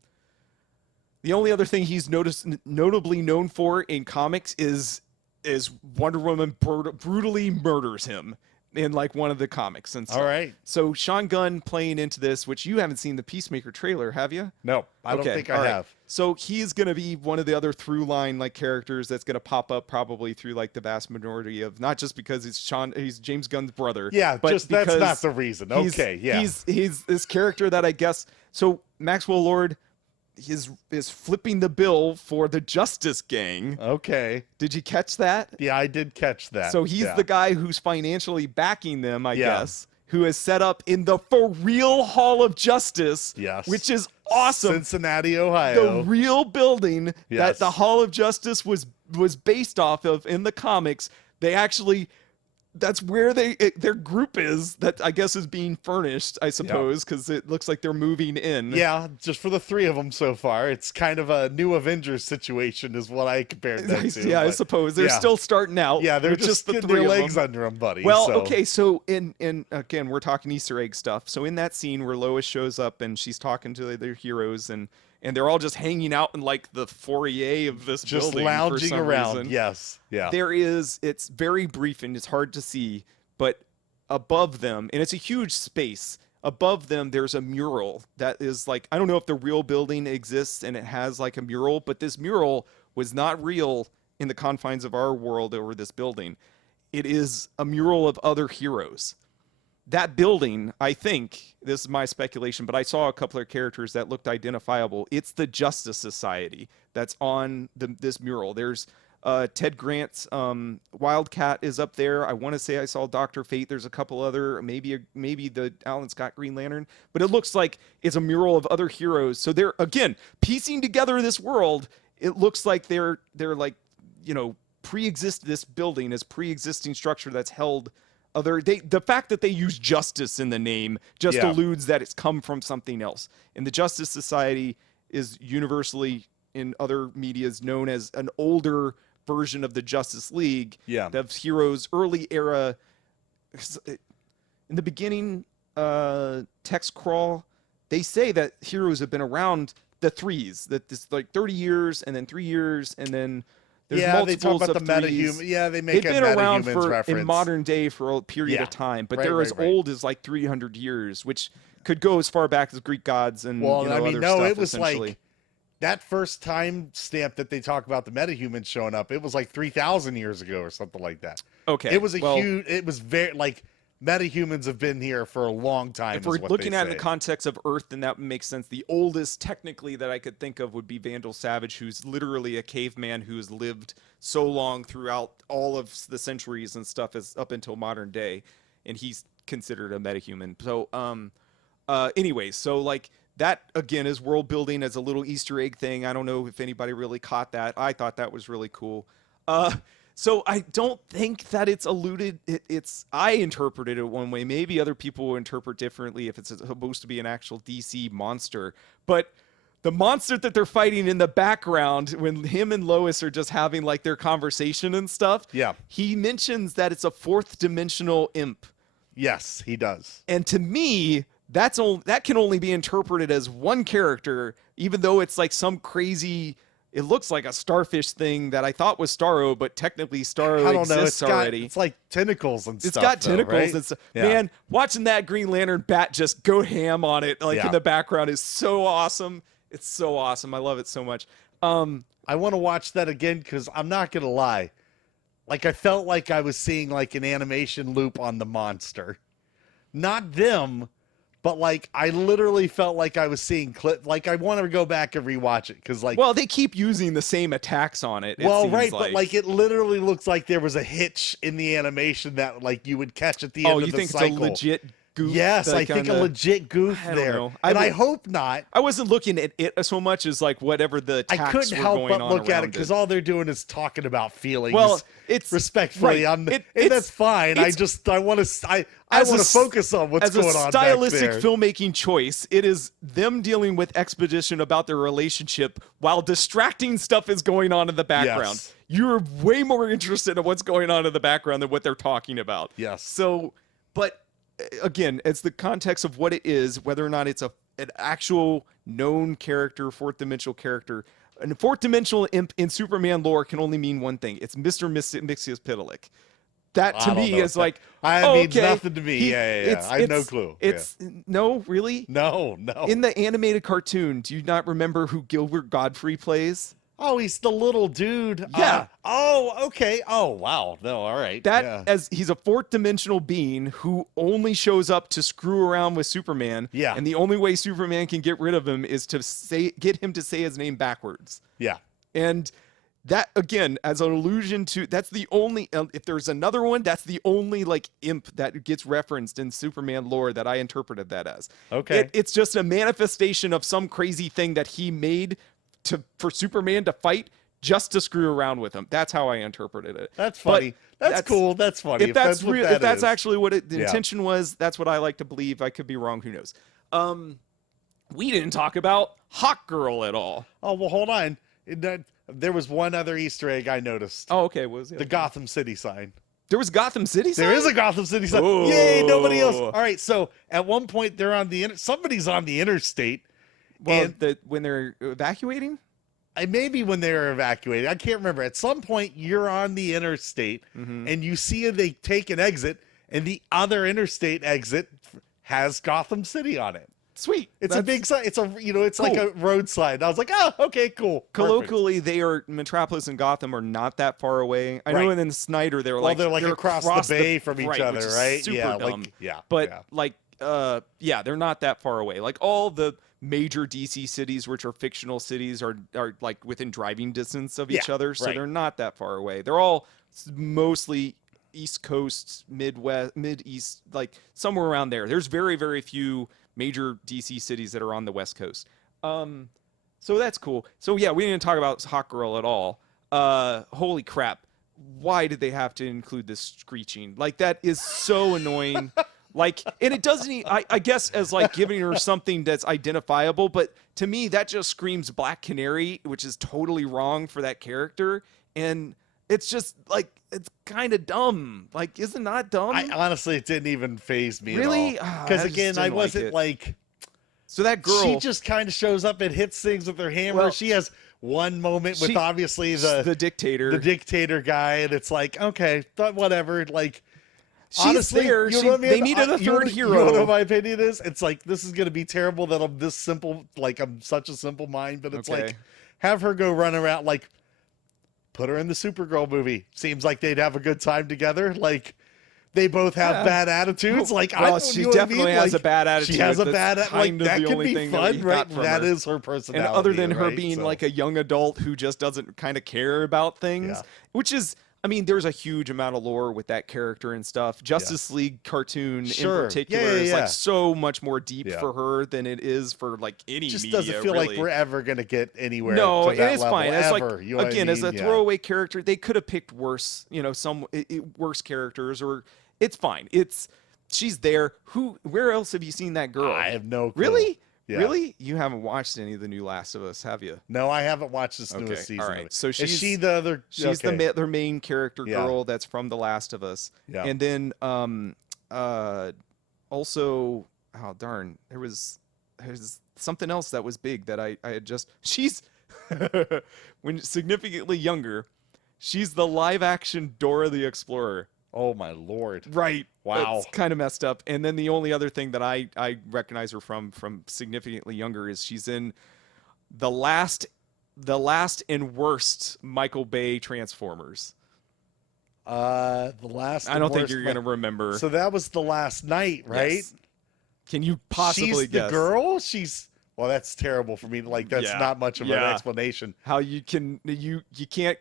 only other thing he's notably known for in comics is Wonder Woman brutally murders him in like one of the comics and stuff. All right. So Sean Gunn playing into this, which you haven't seen the Peacemaker trailer, have you? No, I don't think I have. So he's going to be one of the other through line like characters that's going to pop up probably through like the vast majority of, not just because he's James Gunn's brother. Yeah, but just that's not the reason. Okay, He's this character that I guess, so Maxwell Lord is flipping the bill for the Justice Gang. Okay. Did you catch that? Yeah, I did catch that. So he's the guy who's financially backing them, I guess, who is set up in the For Real Hall of Justice, which is awesome. Cincinnati, Ohio. The real building that the Hall of Justice was based off of in the comics. They actually... That's where their group is, that I guess is being furnished, I suppose, because it looks like they're moving in. Yeah, just for the three of them so far. It's kind of a new Avengers situation is what I compared that to. Yeah, I suppose. They're still starting out. Yeah, they're just the getting three their of legs them. under them, buddy. Well, okay, so in again, we're talking Easter egg stuff. So in that scene where Lois shows up and she's talking to their heroes and they're all just hanging out in like the foyer of this building. Just lounging for some around. reason. Yes. Yeah. It's very brief and it's hard to see. But above them, and it's a huge space, above them there's a mural that is like, I don't know if the real building exists and it has like a mural, but this mural was not real in the confines of our world over this building. It is a mural of other heroes. That building, I think, this is my speculation, but I saw a couple of characters that looked identifiable. It's the Justice Society that's on this mural. There's Ted Grant's Wildcat is up there. I want to say I saw Dr. Fate. There's a couple other, maybe the Alan Scott Green Lantern, but it looks like it's a mural of other heroes. So they're, again, piecing together this world. It looks like they're like, this building is pre-existing structure that's held the fact that they use justice in the name just alludes that it's come from something else. And the Justice Society is universally in other medias known as an older version of the Justice League. Yeah. Of heroes, early era. In the beginning, text crawl, they say that heroes have been around the threes, that this like 30 years and then 3 years and then there's they talk about the metahuman. Yeah, they make They've been around reference. in modern day for a period of time, but they're as old as like 300 years, which could go as far back as Greek gods and other stuff, it was essentially. Like that first time stamp that they talk about the metahumans showing up, it was like 3,000 years ago or something like that. Okay. It was huge, it was very like metahumans have been here for a long time. If we're looking at it in the context of Earth, then that makes sense. The oldest technically that I could think of would be Vandal Savage, who's literally a caveman who's lived so long throughout all of the centuries and stuff as up until modern day. And he's considered a metahuman. So, anyways, so like, that, again, is world building as a little Easter egg thing. I don't know if anybody really caught that. I thought that was really cool. So I don't think that it's alluded. I interpreted it one way. Maybe other people will interpret differently if it's supposed to be an actual DC monster. But the monster that they're fighting in the background, when him and Lois are just having like their conversation and stuff, he mentions that it's a fourth dimensional imp. Yes, he does. And to me, that can only be interpreted as one character, even though it's like some crazy. It looks like a starfish thing that I thought was Starro, but technically Starro exists already. It's like tentacles and stuff. It's got tentacles right? and stuff. Yeah. Man, watching that Green Lantern bat just go ham on it, like in the background, is so awesome. It's so awesome. I love it so much. I want to watch that again because I'm not gonna lie. Like I felt like I was seeing like an animation loop on the monster, not them. But, like, I literally felt like I was seeing clip. Like, I want to go back and rewatch it. Because, like... Well, they keep using the same attacks on it. Well, right. But, like, it literally looks like there was a hitch in the animation that, like, you would catch at the end of the cycle. Oh, you think it's a legit goof? Yes, I think a legit goof there. Know. I hope not. I wasn't looking at it so much as, like, whatever the attacks I couldn't help but look at it because all they're doing is talking about feelings. Well, it's... Respectfully, right. And that's fine. I want to focus on what's going on back there. As a stylistic filmmaking choice, it is them dealing with exposition about their relationship while distracting stuff is going on in the background. Yes. You're way more interested in what's going on in the background than what they're talking about. Yes. So, but again, it's the context of what it is, whether or not it's an actual known character, fourth dimensional character. And fourth dimensional imp in Superman lore can only mean one thing. It's Mr. Mixiospitalik. That to me is like, means nothing to me. I have no clue. No, really? No. In the animated cartoon, do you not remember who Gilbert Godfrey plays? Oh, he's the little dude. Yeah. Okay. Oh, wow. No, all right. As he's a fourth dimensional being who only shows up to screw around with Superman. Yeah. And the only way Superman can get rid of him is to get him to say his name backwards. Yeah. And that, again, as an allusion to, that's the only, if there's another one, that's the only, like, imp that gets referenced in Superman lore that I interpreted that as. Okay. It's just a manifestation of some crazy thing that he made for Superman to fight just to screw around with him. That's how I interpreted it. That's funny. That's cool. That's funny. If that's actually what the Yeah. intention was, that's what I like to believe. I could be wrong. Who knows? We didn't talk about Hawk Girl at all. Oh, well, hold on. There was one other Easter egg I noticed. Oh, okay. What was it? The Gotham City sign. There was Gotham City sign? There is a Gotham City sign. Ooh. Yay, nobody else. All right, so at one point they're on somebody's on the interstate. Well, when they're evacuating? Maybe when they're evacuated. I can't remember. At some point you're on the interstate and you see they take an exit and the other interstate exit has Gotham City on it. Sweet. It's a big sign. It's cool. Like a road sign. I was like, oh, okay, cool. Colloquially, Metropolis and Gotham are not that far away. I know in Snyder they're like across the bay from each other, which is right? Super dumb. But they're not that far away. Like all the major DC cities, which are fictional cities, are like within driving distance of each other, so they're not that far away. They're all mostly East Coast, Midwest, Mid-East, like somewhere around there. There's very, very few major DC cities that are on the West Coast. So that's cool. So yeah, we didn't talk about Hawk Girl at all. Holy crap. Why did they have to include this screeching? Like, that is so annoying. Like, and it doesn't, I guess, as like giving her something that's identifiable, but to me, that just screams Black Canary, which is totally wrong for that character. And it's just like, it's kind of dumb. Like, isn't that dumb? Honestly, it didn't even faze me really? at all. Because again, I wasn't like. So that girl, she just kind of shows up and hits things with her hammer. Well, she has one moment with obviously the dictator guy, and it's like, okay, whatever. Like, she's honestly, there. They needed a third hero. You know what my opinion is? It's like, this is going to be terrible that I'm this simple. Like, I'm such a simple mind, but it's like, have her go run around. Like, put her in the Supergirl movie. Seems like they'd have a good time together. Like, they both have bad attitudes. Like, well, she definitely has a bad attitude. She has a bad attitude. Like, that could be fun, right? That is her personality. And other than her being like a young adult who just doesn't kind of care about things, which is, I mean, there's a huge amount of lore with that character and stuff. Justice League cartoon in particular is like so much more deep for her than it is for like any just media. Doesn't feel really. like we're ever gonna get anywhere. No, to that it's level, fine. It's like ever. You know again, what I as a mean? throwaway character, they could have picked worse. Worse characters, or it's fine. She's there. Where else have you seen that girl? I have no clue. Really. Yeah. Really? You haven't watched any of the new Last of Us, have you? No, I haven't watched this newest season. All right. Of it. So is she the other? She's the main character girl that's from The Last of Us. Yeah. And then also, oh darn, there's something else that was big that I had just. She's when significantly younger. She's the live action Dora the Explorer. Oh my lord! Right. Wow. It's kind of messed up. And then the only other thing that I recognize her from significantly younger is she's in the last and worst Michael Bay Transformers. The last. I don't think you're gonna remember. So that was The Last Night, right? Yes. Can you possibly She's guess? the girl. Well, that's terrible for me. Like that's not much of an explanation. How you can't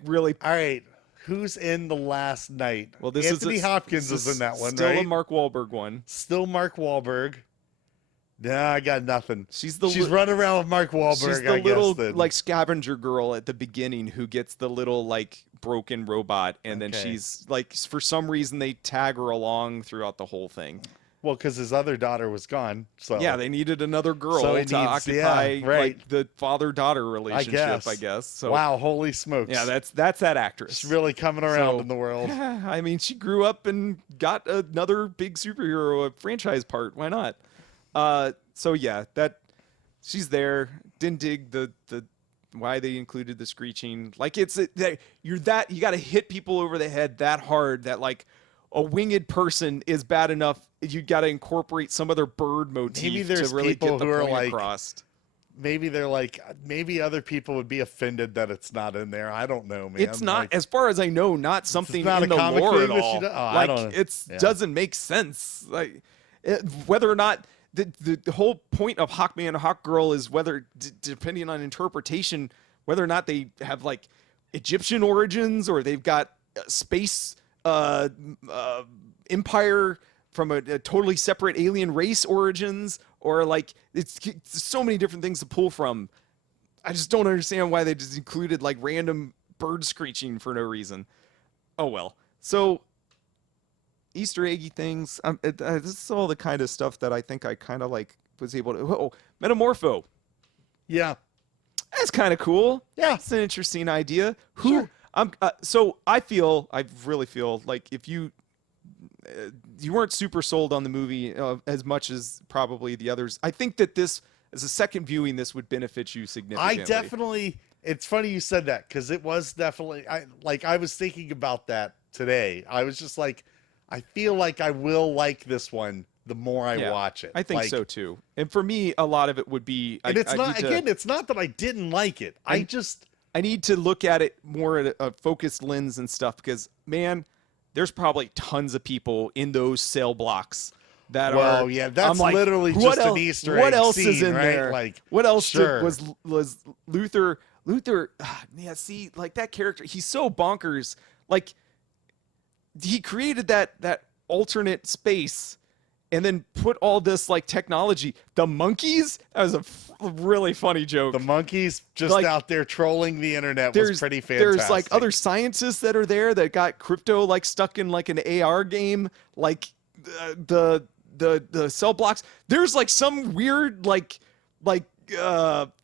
really. All right. Who's in The Last Night? Well, this Anthony is Hopkins is in that one, still right? a Mark Wahlberg one. Still Mark Wahlberg. Nah, I got nothing. She's running around with Mark Wahlberg. She's the I little guess, like scavenger girl at the beginning who gets the little like broken robot, and then she's like for some reason they tag her along throughout the whole thing. Well, because his other daughter was gone. So yeah, they needed another girl to occupy like the father-daughter relationship, I guess. So wow, holy smokes! Yeah, that's that actress. She's really coming around in the world. I mean, she grew up and got another big superhero franchise part. Why not? So yeah, that she's there. Didn't dig the why they included the screeching. Like you got to hit people over the head that hard that like a winged person is bad enough. You got to incorporate some other bird motif maybe there's to really people get the who are point like, across. Maybe they're like, maybe other people would be offended that it's not in there. I don't know, man. It's not, like, as far as I know, not something not in a the comic lore at thing that all. she does? Oh, like I don't know. it doesn't make sense. Like whether or not the whole point of Hawkman and Hawkgirl is whether, depending on interpretation, whether or not they have like Egyptian origins or they've got space empire from a totally separate alien race origins, or like it's so many different things to pull from. I just don't understand why they just included like random bird screeching for no reason. Oh well. So Easter eggy things. This is all the kind of stuff that I think I kind of like was able to. Oh, Metamorpho. Yeah, that's kind of cool. Yeah, it's an interesting idea. Sure. So I really feel like if you weren't super sold on the movie as much as probably the others, I think that this, as a second viewing, this would benefit you significantly. It's funny you said that because it was definitely, I was thinking about that today. I was just like, I feel like I will like this one the more I watch it. I think so too. And for me, a lot of it would be, it's not that I didn't like it. I need to look at it more at a focused lens and stuff because, man, there's probably tons of people in those cell blocks that are. Well, yeah, that's like, literally just an Easter egg. What else scene, is in right? there? Like, what else was Luther? Yeah, see, like that character, he's so bonkers. Like, he created that alternate space and then put all this like technology. The monkeys, that was a really funny joke. The monkeys just like, out there trolling the internet was pretty fantastic. There's like other scientists that are there that got Krypto like stuck in like an AR game, like the cell blocks. There's like some weird like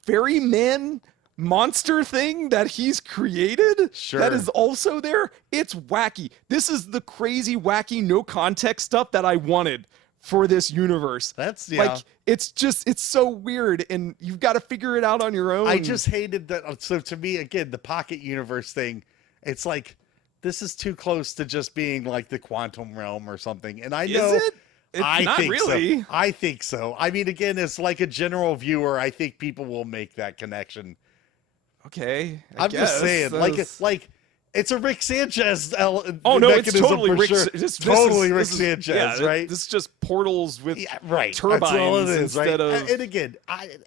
ferryman monster thing that he's created that is also there. It's wacky. This is the crazy, wacky, no context stuff that I wanted for this universe. That's like it's so weird, and you've got to figure it out on your own. I just hated that. So to me, again, the pocket universe thing, it's like this is too close to just being like the quantum realm or something. And I know is it? It's not think really. So. I think so. I mean, again, as like a general viewer, I think people will make that connection. Okay, I'm just saying, like it's a Rick Sanchez mechanism it's totally for Rick. Sure. Totally Rick Sanchez, right? This is just portals with turbines That's all it is, instead of. And again,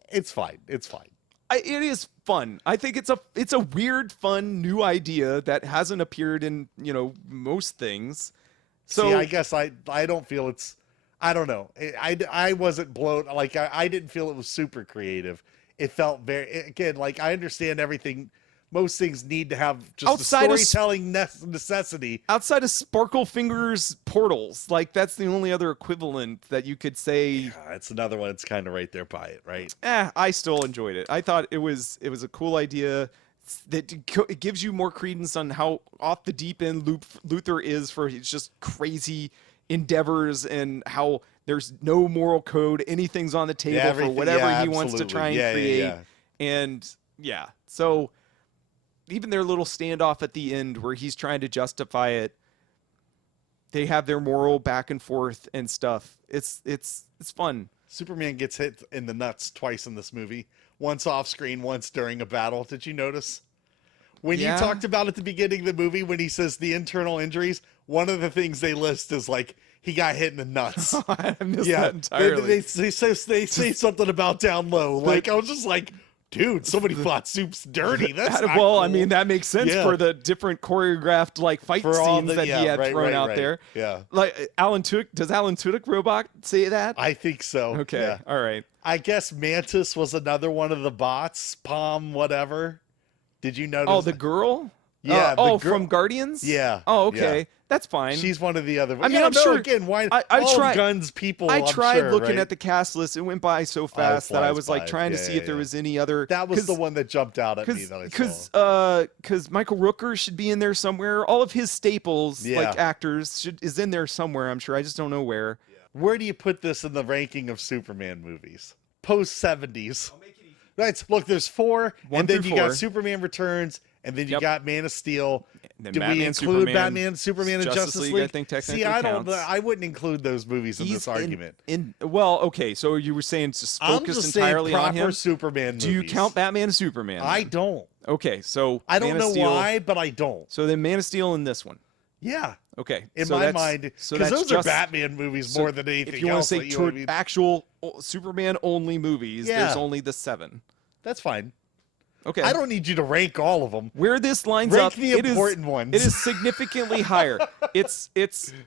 it's fine. It's fine. it is fun. I think it's a weird, fun new idea that hasn't appeared in most things. So See, I guess I don't feel it's. I don't know. I wasn't blown. Like I didn't feel it was super creative. It felt very again like I understand everything. Most things need to have just Outside a of storytelling necessity. outside of Sparkle Fingers portals, like that's the only other equivalent that you could say. Yeah, it's another one. It's kind of right there by it, right? I still enjoyed it. I thought it was a cool idea. That it gives you more credence on how off the deep end Luther is for his just crazy endeavors and how there's no moral code. Anything's on the table for whatever he wants to try and create. And so even their little standoff at the end where he's trying to justify it, they have their moral back and forth and stuff. It's fun. Superman gets hit in the nuts twice in this movie. Once off screen, once during a battle. Did you notice? When you talked about at the beginning of the movie, when he says the internal injuries, one of the things they list is like, he got hit in the nuts. I missed that entirely. They say something about down low. Like, I was just like, dude, somebody thought Soup's dirty. That's not cool. I mean, that makes sense for the different choreographed like fight scenes that he had thrown out there. Yeah. Like does Alan Tudyk robot say that? I think so. Okay. Yeah. All right. I guess Mantis was another one of the bots. Palm, whatever. Did you notice? Oh, the girl? Yeah. From Guardians? Yeah. Oh, okay. Yeah. That's fine. She's one of the other. I mean, I'm sure. Again, why? I tried Gunn's people. I tried looking right? at the cast list. It went by so fast that I was like trying to see if there was any other. That was the one that jumped out at me. Because Michael Rooker should be in there somewhere. All of his staples, like actors, is in there somewhere. I'm sure. I just don't know where. Where do you put this in the ranking of Superman movies? Post 70s. Right. Look, there's 4, and then you got Superman Returns, and then you got Man of Steel. Then Do Batman, we include Superman, Batman, Superman, and Justice League? I think technically See, I counts. I wouldn't include those movies in this argument. Well, okay, so you were saying just I'm focused just entirely saying on him. Superman movies. Do you count Batman and Superman? I don't. Okay, so I don't Man of know Steel, why, but I don't. So then Man of Steel in this one. Yeah. Okay. In so my mind, because so those are Batman movies more than anything else. If you want to say mean? actual Superman only movies, there's only the 7. That's fine. Okay. I don't need you to rank all of them. Where this lines rank up, the important ones. It is significantly higher. It's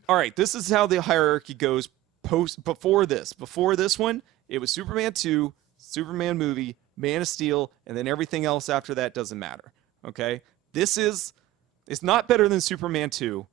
all right. This is how the hierarchy goes. Before this one, it was Superman 2, Superman movie, Man of Steel, and then everything else after that doesn't matter. Okay. It's not better than Superman 2.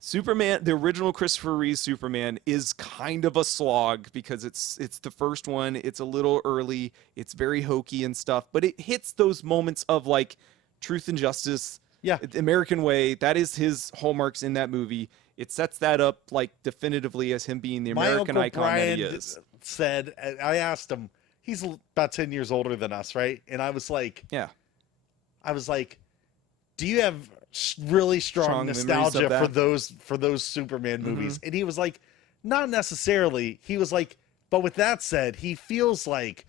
Superman, the original Christopher Reeve Superman, is kind of a slog because it's the first one. It's a little early. It's very hokey and stuff, but it hits those moments of like truth and justice. Yeah, the American way. That is his hallmarks in that movie. It sets that up like definitively as him being the American icon Brian that he is. Said, I asked him. He's about 10 years older than us, right? And I was like, do you have really strong nostalgia for those Superman movies? And he was like, not necessarily. He was like, but with that said, he feels like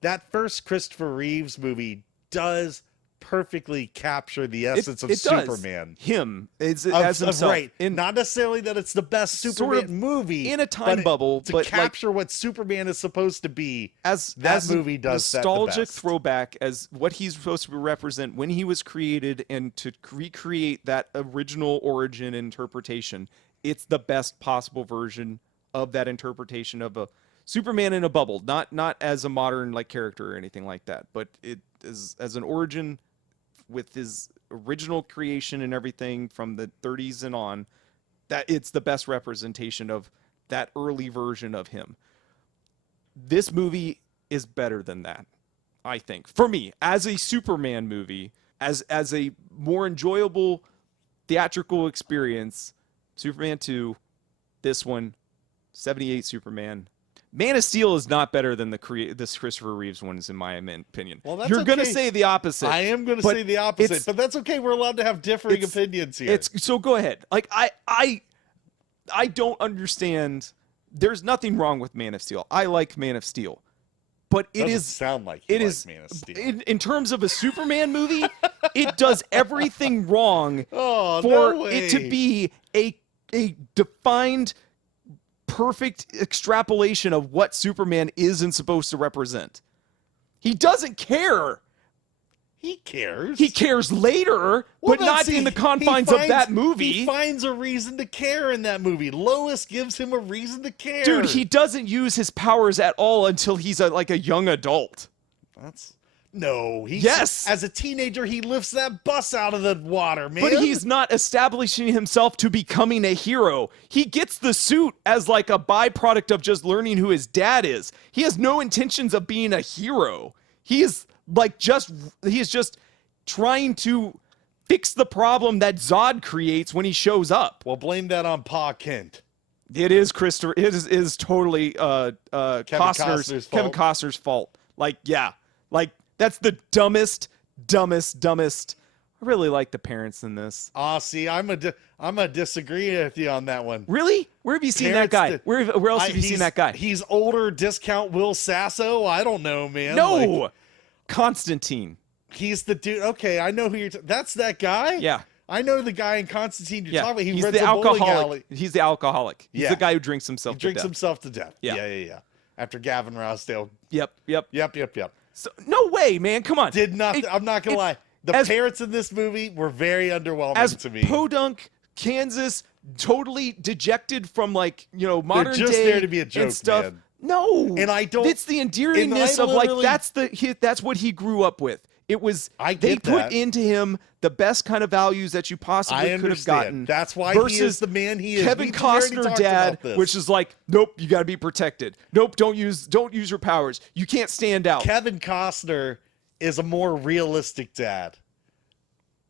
that first Christopher Reeves movie does perfectly capture the essence of Superman. Him as himself. Right. Not necessarily that it's the best Superman movie in a time bubble, but capture what Superman is supposed to be. As movie does nostalgic that the best. Throwback as what he's supposed to represent when he was created, and to recreate that original origin interpretation. It's the best possible version of that interpretation of a Superman in a bubble, not as a modern like character or anything like that, but it is as an origin with his original creation and everything from the 30s and on. That it's the best representation of that early version of him. This movie is better than that, I think. For me, as a Superman movie, as a more enjoyable theatrical experience, Superman 2, this one, 78 Superman. Man of Steel is not better than this Christopher Reeves one, is in my opinion. Well, you're going to say the opposite. I am going to say the opposite, but that's okay. We're allowed to have differing opinions here. So go ahead. Like I don't understand. There's nothing wrong with Man of Steel. I like Man of Steel, but it doesn't is sound like it you is like Man of Steel. In terms of a Superman movie, it does everything wrong it to be a defined, perfect extrapolation of what Superman is and supposed to represent. He doesn't care. He cares. He cares later, Well, but not in the confines of that movie. He finds a reason to care in that movie. Lois gives him a reason to care. Dude, he doesn't use his powers at all until he's like a young adult. Yes. As a teenager, he lifts that bus out of the water, man. But he's not establishing himself to becoming a hero. He gets the suit as like a byproduct of just learning who his dad is. He has no intentions of being a hero. He is just trying to fix the problem that Zod creates when he shows up. Well, blame that on Pa Kent. It is Christopher. It is totally Kevin Costner's fault. Like, yeah, like that's the dumbest. I really like the parents in this. See, I'm a disagree with you on that one. Really? Where have you seen that guy? Where else have you seen that guy? He's older. Discount Will Sasso. I don't know, man. No. Constantine. He's the dude. Okay, I know who you're. That's that guy. Yeah, I know the guy in Constantine you're talking about. He's the alcoholic. He's the alcoholic. He's the guy who drinks himself. Drinks himself to death. Yeah. After Gavin Rossdale. Yep. So no way, man. Come on. I'm not gonna lie. The parents in this movie were very underwhelming to me. Podunk, Kansas, totally dejected from like modern They're just day there to be a joke, and stuff. man. No, and I don't. It's the endearingness of like that's what he grew up with. It was they put into him the best kind of values that you possibly could have gotten. That's why he is the man he is. Kevin Costner dad, which is like, nope, you got to be protected. Nope, don't use your powers. You can't stand out. Kevin Costner is a more realistic dad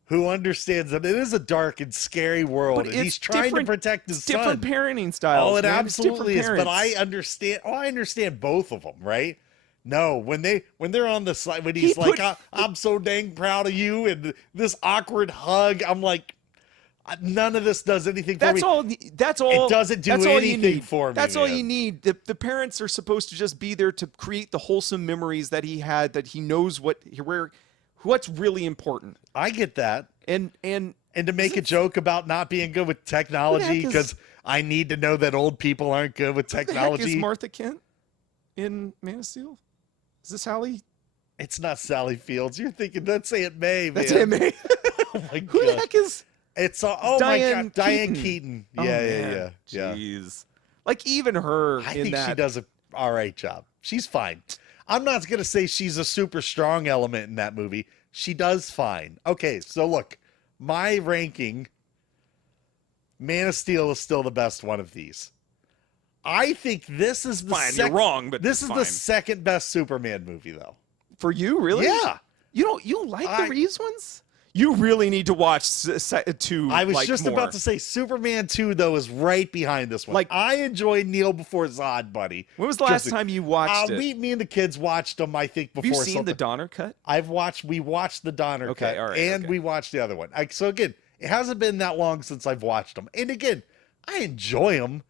who understands that it is a dark and scary world, and he's trying to protect his son. Different parenting styles. Oh, it absolutely is. But I understand. Oh, I understand both of them, right? No, when they're on the side, when he's like, "I'm so dang proud of you," and this awkward hug, I'm like, none of this does anything for me. That's all. It doesn't do anything for me. That's all you need. The parents are supposed to just be there to create the wholesome memories that he had. That he knows what's really important. I get that. And to make a joke about not being good with technology because I need to know that old people aren't good with technology. What the heck is Martha Kent in Man of Steel? Is this Sally? It's not Sally Fields. You're thinking that's Aunt May, man. That's Aunt May. Oh my God. Who the heck is? It's my God, Diane Keaton. Yeah. Jeez. Like even her. I think she does an all right job. She's fine. I'm not gonna say she's a super strong element in that movie. She does fine. Okay, so look, my ranking, Man of Steel is still the best one of these. I think this is the fine. You're wrong, but this is the second best Superman movie, though. For you, really? Yeah. You like the Reeves ones? You really need to watch 2. I was just about to say Superman 2, though, is right behind this one. Like, I enjoyed Kneel Before Zod, buddy. When was the last time you watched it? Me and the kids watched them, I think, before. Have you seen the Donner cut? We watched the Donner cut, all right, and we watched the other one. So again, it hasn't been that long since I've watched them. And again, I enjoy them.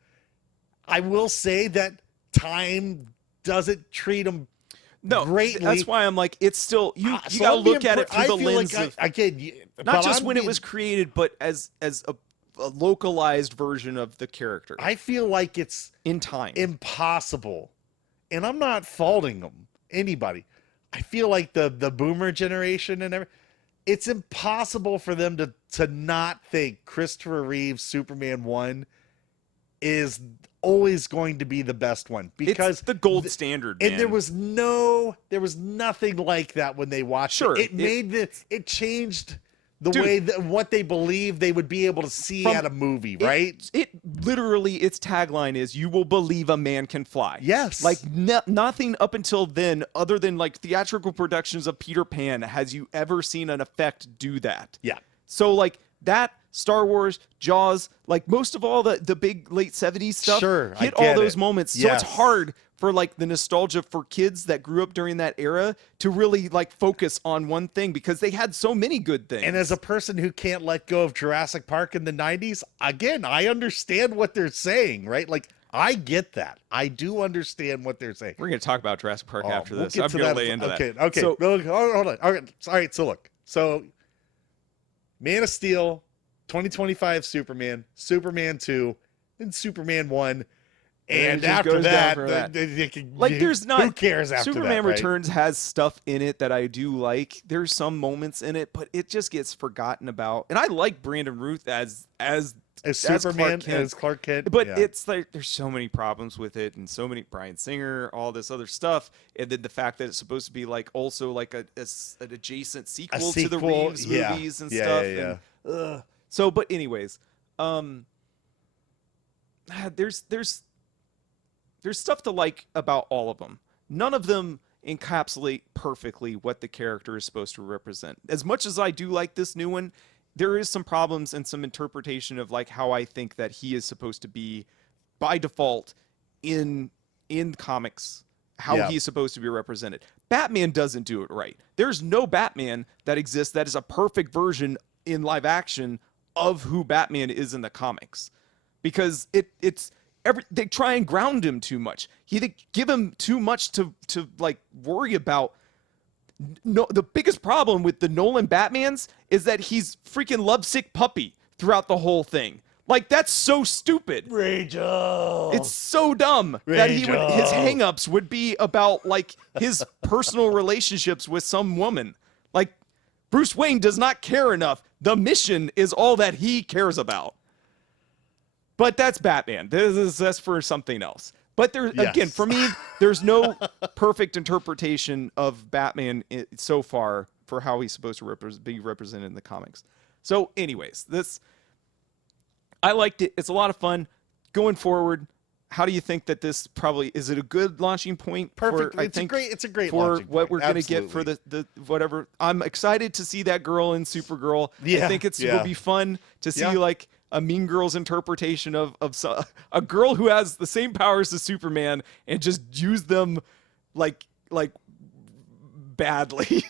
I will say that time doesn't treat them greatly. That's why I'm like, it's still you gotta look at it through the lens of not just when it was created, but as a localized version of the character. I feel like it's in time impossible, and I'm not faulting anybody. I feel like the boomer generation and everything, it's impossible for them to not think Christopher Reeve's Superman 1 is always going to be the best one, because it's the gold standard, man. And there was nothing like that when they watched it. It changed the way that what they believed they would be able to see at a movie, right? It literally, its tagline is, "You will believe a man can fly." Yes. Like nothing up until then, other than like theatrical productions of Peter Pan, has you ever seen an effect do that. Yeah. So like that, Star Wars, Jaws, like most of all the big late 70s stuff hit all those moments. So it's hard for like the nostalgia for kids that grew up during that era to really like focus on one thing, because they had so many good things. And as a person who can't let go of Jurassic Park in the 90s, again, I understand what they're saying, right? Like, I get that. I do understand what they're saying. We're going to talk about Jurassic Park after this. I'm going to lay into that. Okay. So, hold on. All right. So look. So Man of Steel, 2025 Superman, Superman 2, and Superman 1. And it just after goes down that, from that. they can, Like, there's not. Who cares after Superman that, right? Returns has stuff in it that I do like. There's some moments in it, but it just gets forgotten about. And I like Brandon Routh as Superman, Clark Kent. as Clark Kent. But yeah. it's like there's so many problems with it, and so many Bryan Singer, all this other stuff, and then the fact that it's supposed to be like also like an adjacent sequel to the Reeves movies and stuff. Yeah. And, so, but anyways, there's stuff to like about all of them. None of them encapsulate perfectly what the character is supposed to represent. As much as I do like this new one, there is some problems and some interpretation of like how I think that he is supposed to be by default in comics, how he's supposed to be represented. Batman doesn't do it right. There's no Batman that exists that is a perfect version in live action of who Batman is in the comics, because they try and ground him too much. They give him too much to like worry about. No, the biggest problem with the Nolan Batmans is that he's freaking lovesick puppy throughout the whole thing. Like, that's so stupid. Rachel. It's so dumb that his hangups would be about like his personal relationships with some woman. Like, Bruce Wayne does not care enough. The mission is all that he cares about. But that's Batman. That's for something else. But again, for me, there's no perfect interpretation of Batman so far for how he's supposed to be represented in the comics. So anyways, I liked it. It's a lot of fun. Going forward, how do you think that this is it a good launching point? Perfect. For, it's a great for launching what point. we're going to get for the whatever. I'm excited to see that girl in Supergirl. I think it will be fun to see like a Mean Girls interpretation of a girl who has the same powers as Superman and just use them like badly.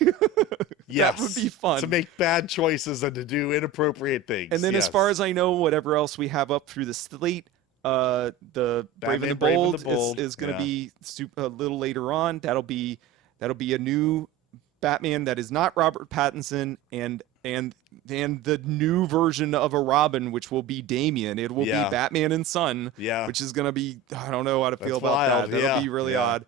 That would be fun. To make bad choices and to do inappropriate things. And then as far as I know, whatever else we have up through the slate, the Brave and the Bold is going to be a little later on. That'll be a new Batman that is not Robert Pattinson, and the new version of a Robin, which will be Damian. It will be Batman and Son, which is going to be, I don't know how to feel about that. That'll be really odd.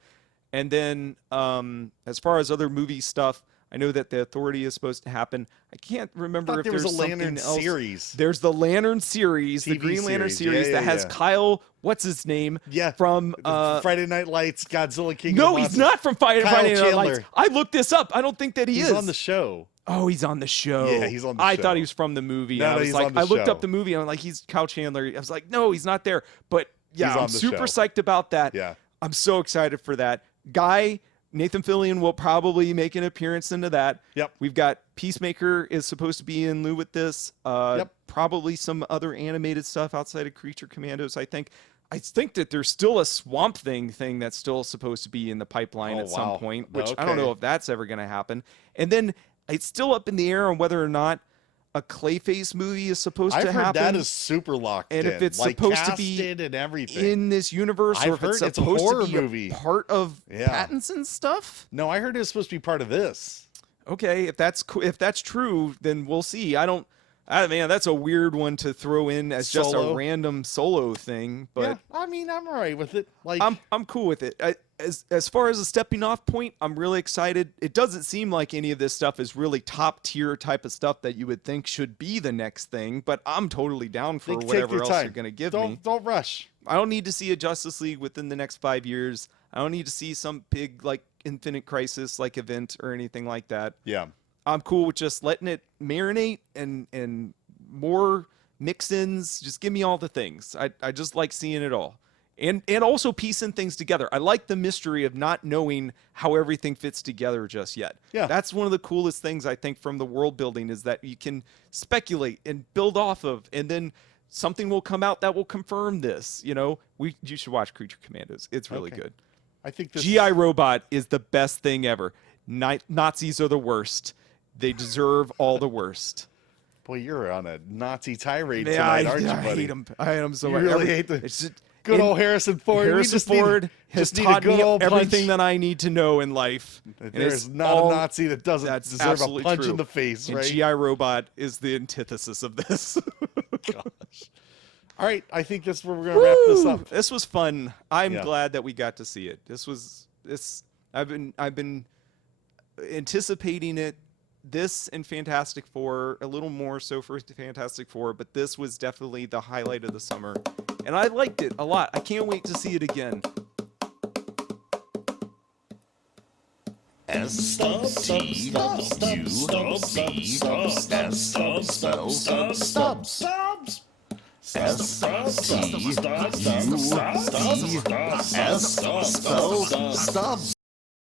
And then as far as other movie stuff, I know that The Authority is supposed to happen. I can't remember if there's a Lantern something else. series. There's the Lantern series, the Green Lantern series that has Kyle, what's his name? From Friday Night Lights, Godzilla King. No, he's not from Friday Night Lights. I looked this up. I don't think that he is. He's on the show. Oh, he's on the show. Yeah, he's on the show. I thought he was from the movie. No, he's on the show. I looked up the movie and I'm like, he's Kyle Chandler. I was like, no, he's not there. But yeah, I'm super psyched about that. Yeah. I'm so excited for that. Nathan Fillion will probably make an appearance into that. Yep. We've got Peacemaker is supposed to be in lieu with this. Probably some other animated stuff outside of Creature Commandos, I think. I think that there's still a Swamp Thing that's still supposed to be in the pipeline at some point, which I don't know if that's ever going to happen. And then it's still up in the air on whether or not a Clayface movie is supposed to happen. I've heard that is super locked in. And if it's supposed to be and everything in this universe, or if it's supposed to be a part of Pattinson's stuff. No, I heard it's supposed to be part of this. Okay, if that's true, then we'll see. Man, that's a weird one to throw in as just a random solo thing. But yeah, I mean, I'm all right with it. Like, I'm cool with it. As far as a stepping off point, I'm really excited. It doesn't seem like any of this stuff is really top tier type of stuff that you would think should be the next thing. But I'm totally down for whatever else you're gonna give me. Don't rush. I don't need to see a Justice League within the next 5 years. I don't need to see some big like Infinite Crisis like event or anything like that. Yeah. I'm cool with just letting it marinate and more mix-ins. Just give me all the things. I just like seeing it all. And also piecing things together. I like the mystery of not knowing how everything fits together just yet. Yeah. That's one of the coolest things I think from the world building is that you can speculate and build off of, and then something will come out that will confirm this. You should watch Creature Commandos. It's really good. I think G.I. Robot is the best thing ever. Nazis are the worst. They deserve all the worst. Boy, you're on a Nazi tirade tonight, aren't you, buddy? I hate him. I hate him so much. You really hate the good old Harrison Ford. Harrison Ford has taught me everything that I need to know in life. There's not a Nazi that doesn't deserve a punch in the face, right? And G.I. Robot is the antithesis of this. Gosh. All right, I think that's where we're going to wrap this up. This was fun. I'm Yeah. glad that we got to see it. I've been anticipating it. This and Fantastic Four, a little more so for Fantastic Four, but this was definitely the highlight of the summer. And I liked it a lot. I can't wait to see it again. S-T-U-B-S spells stubs.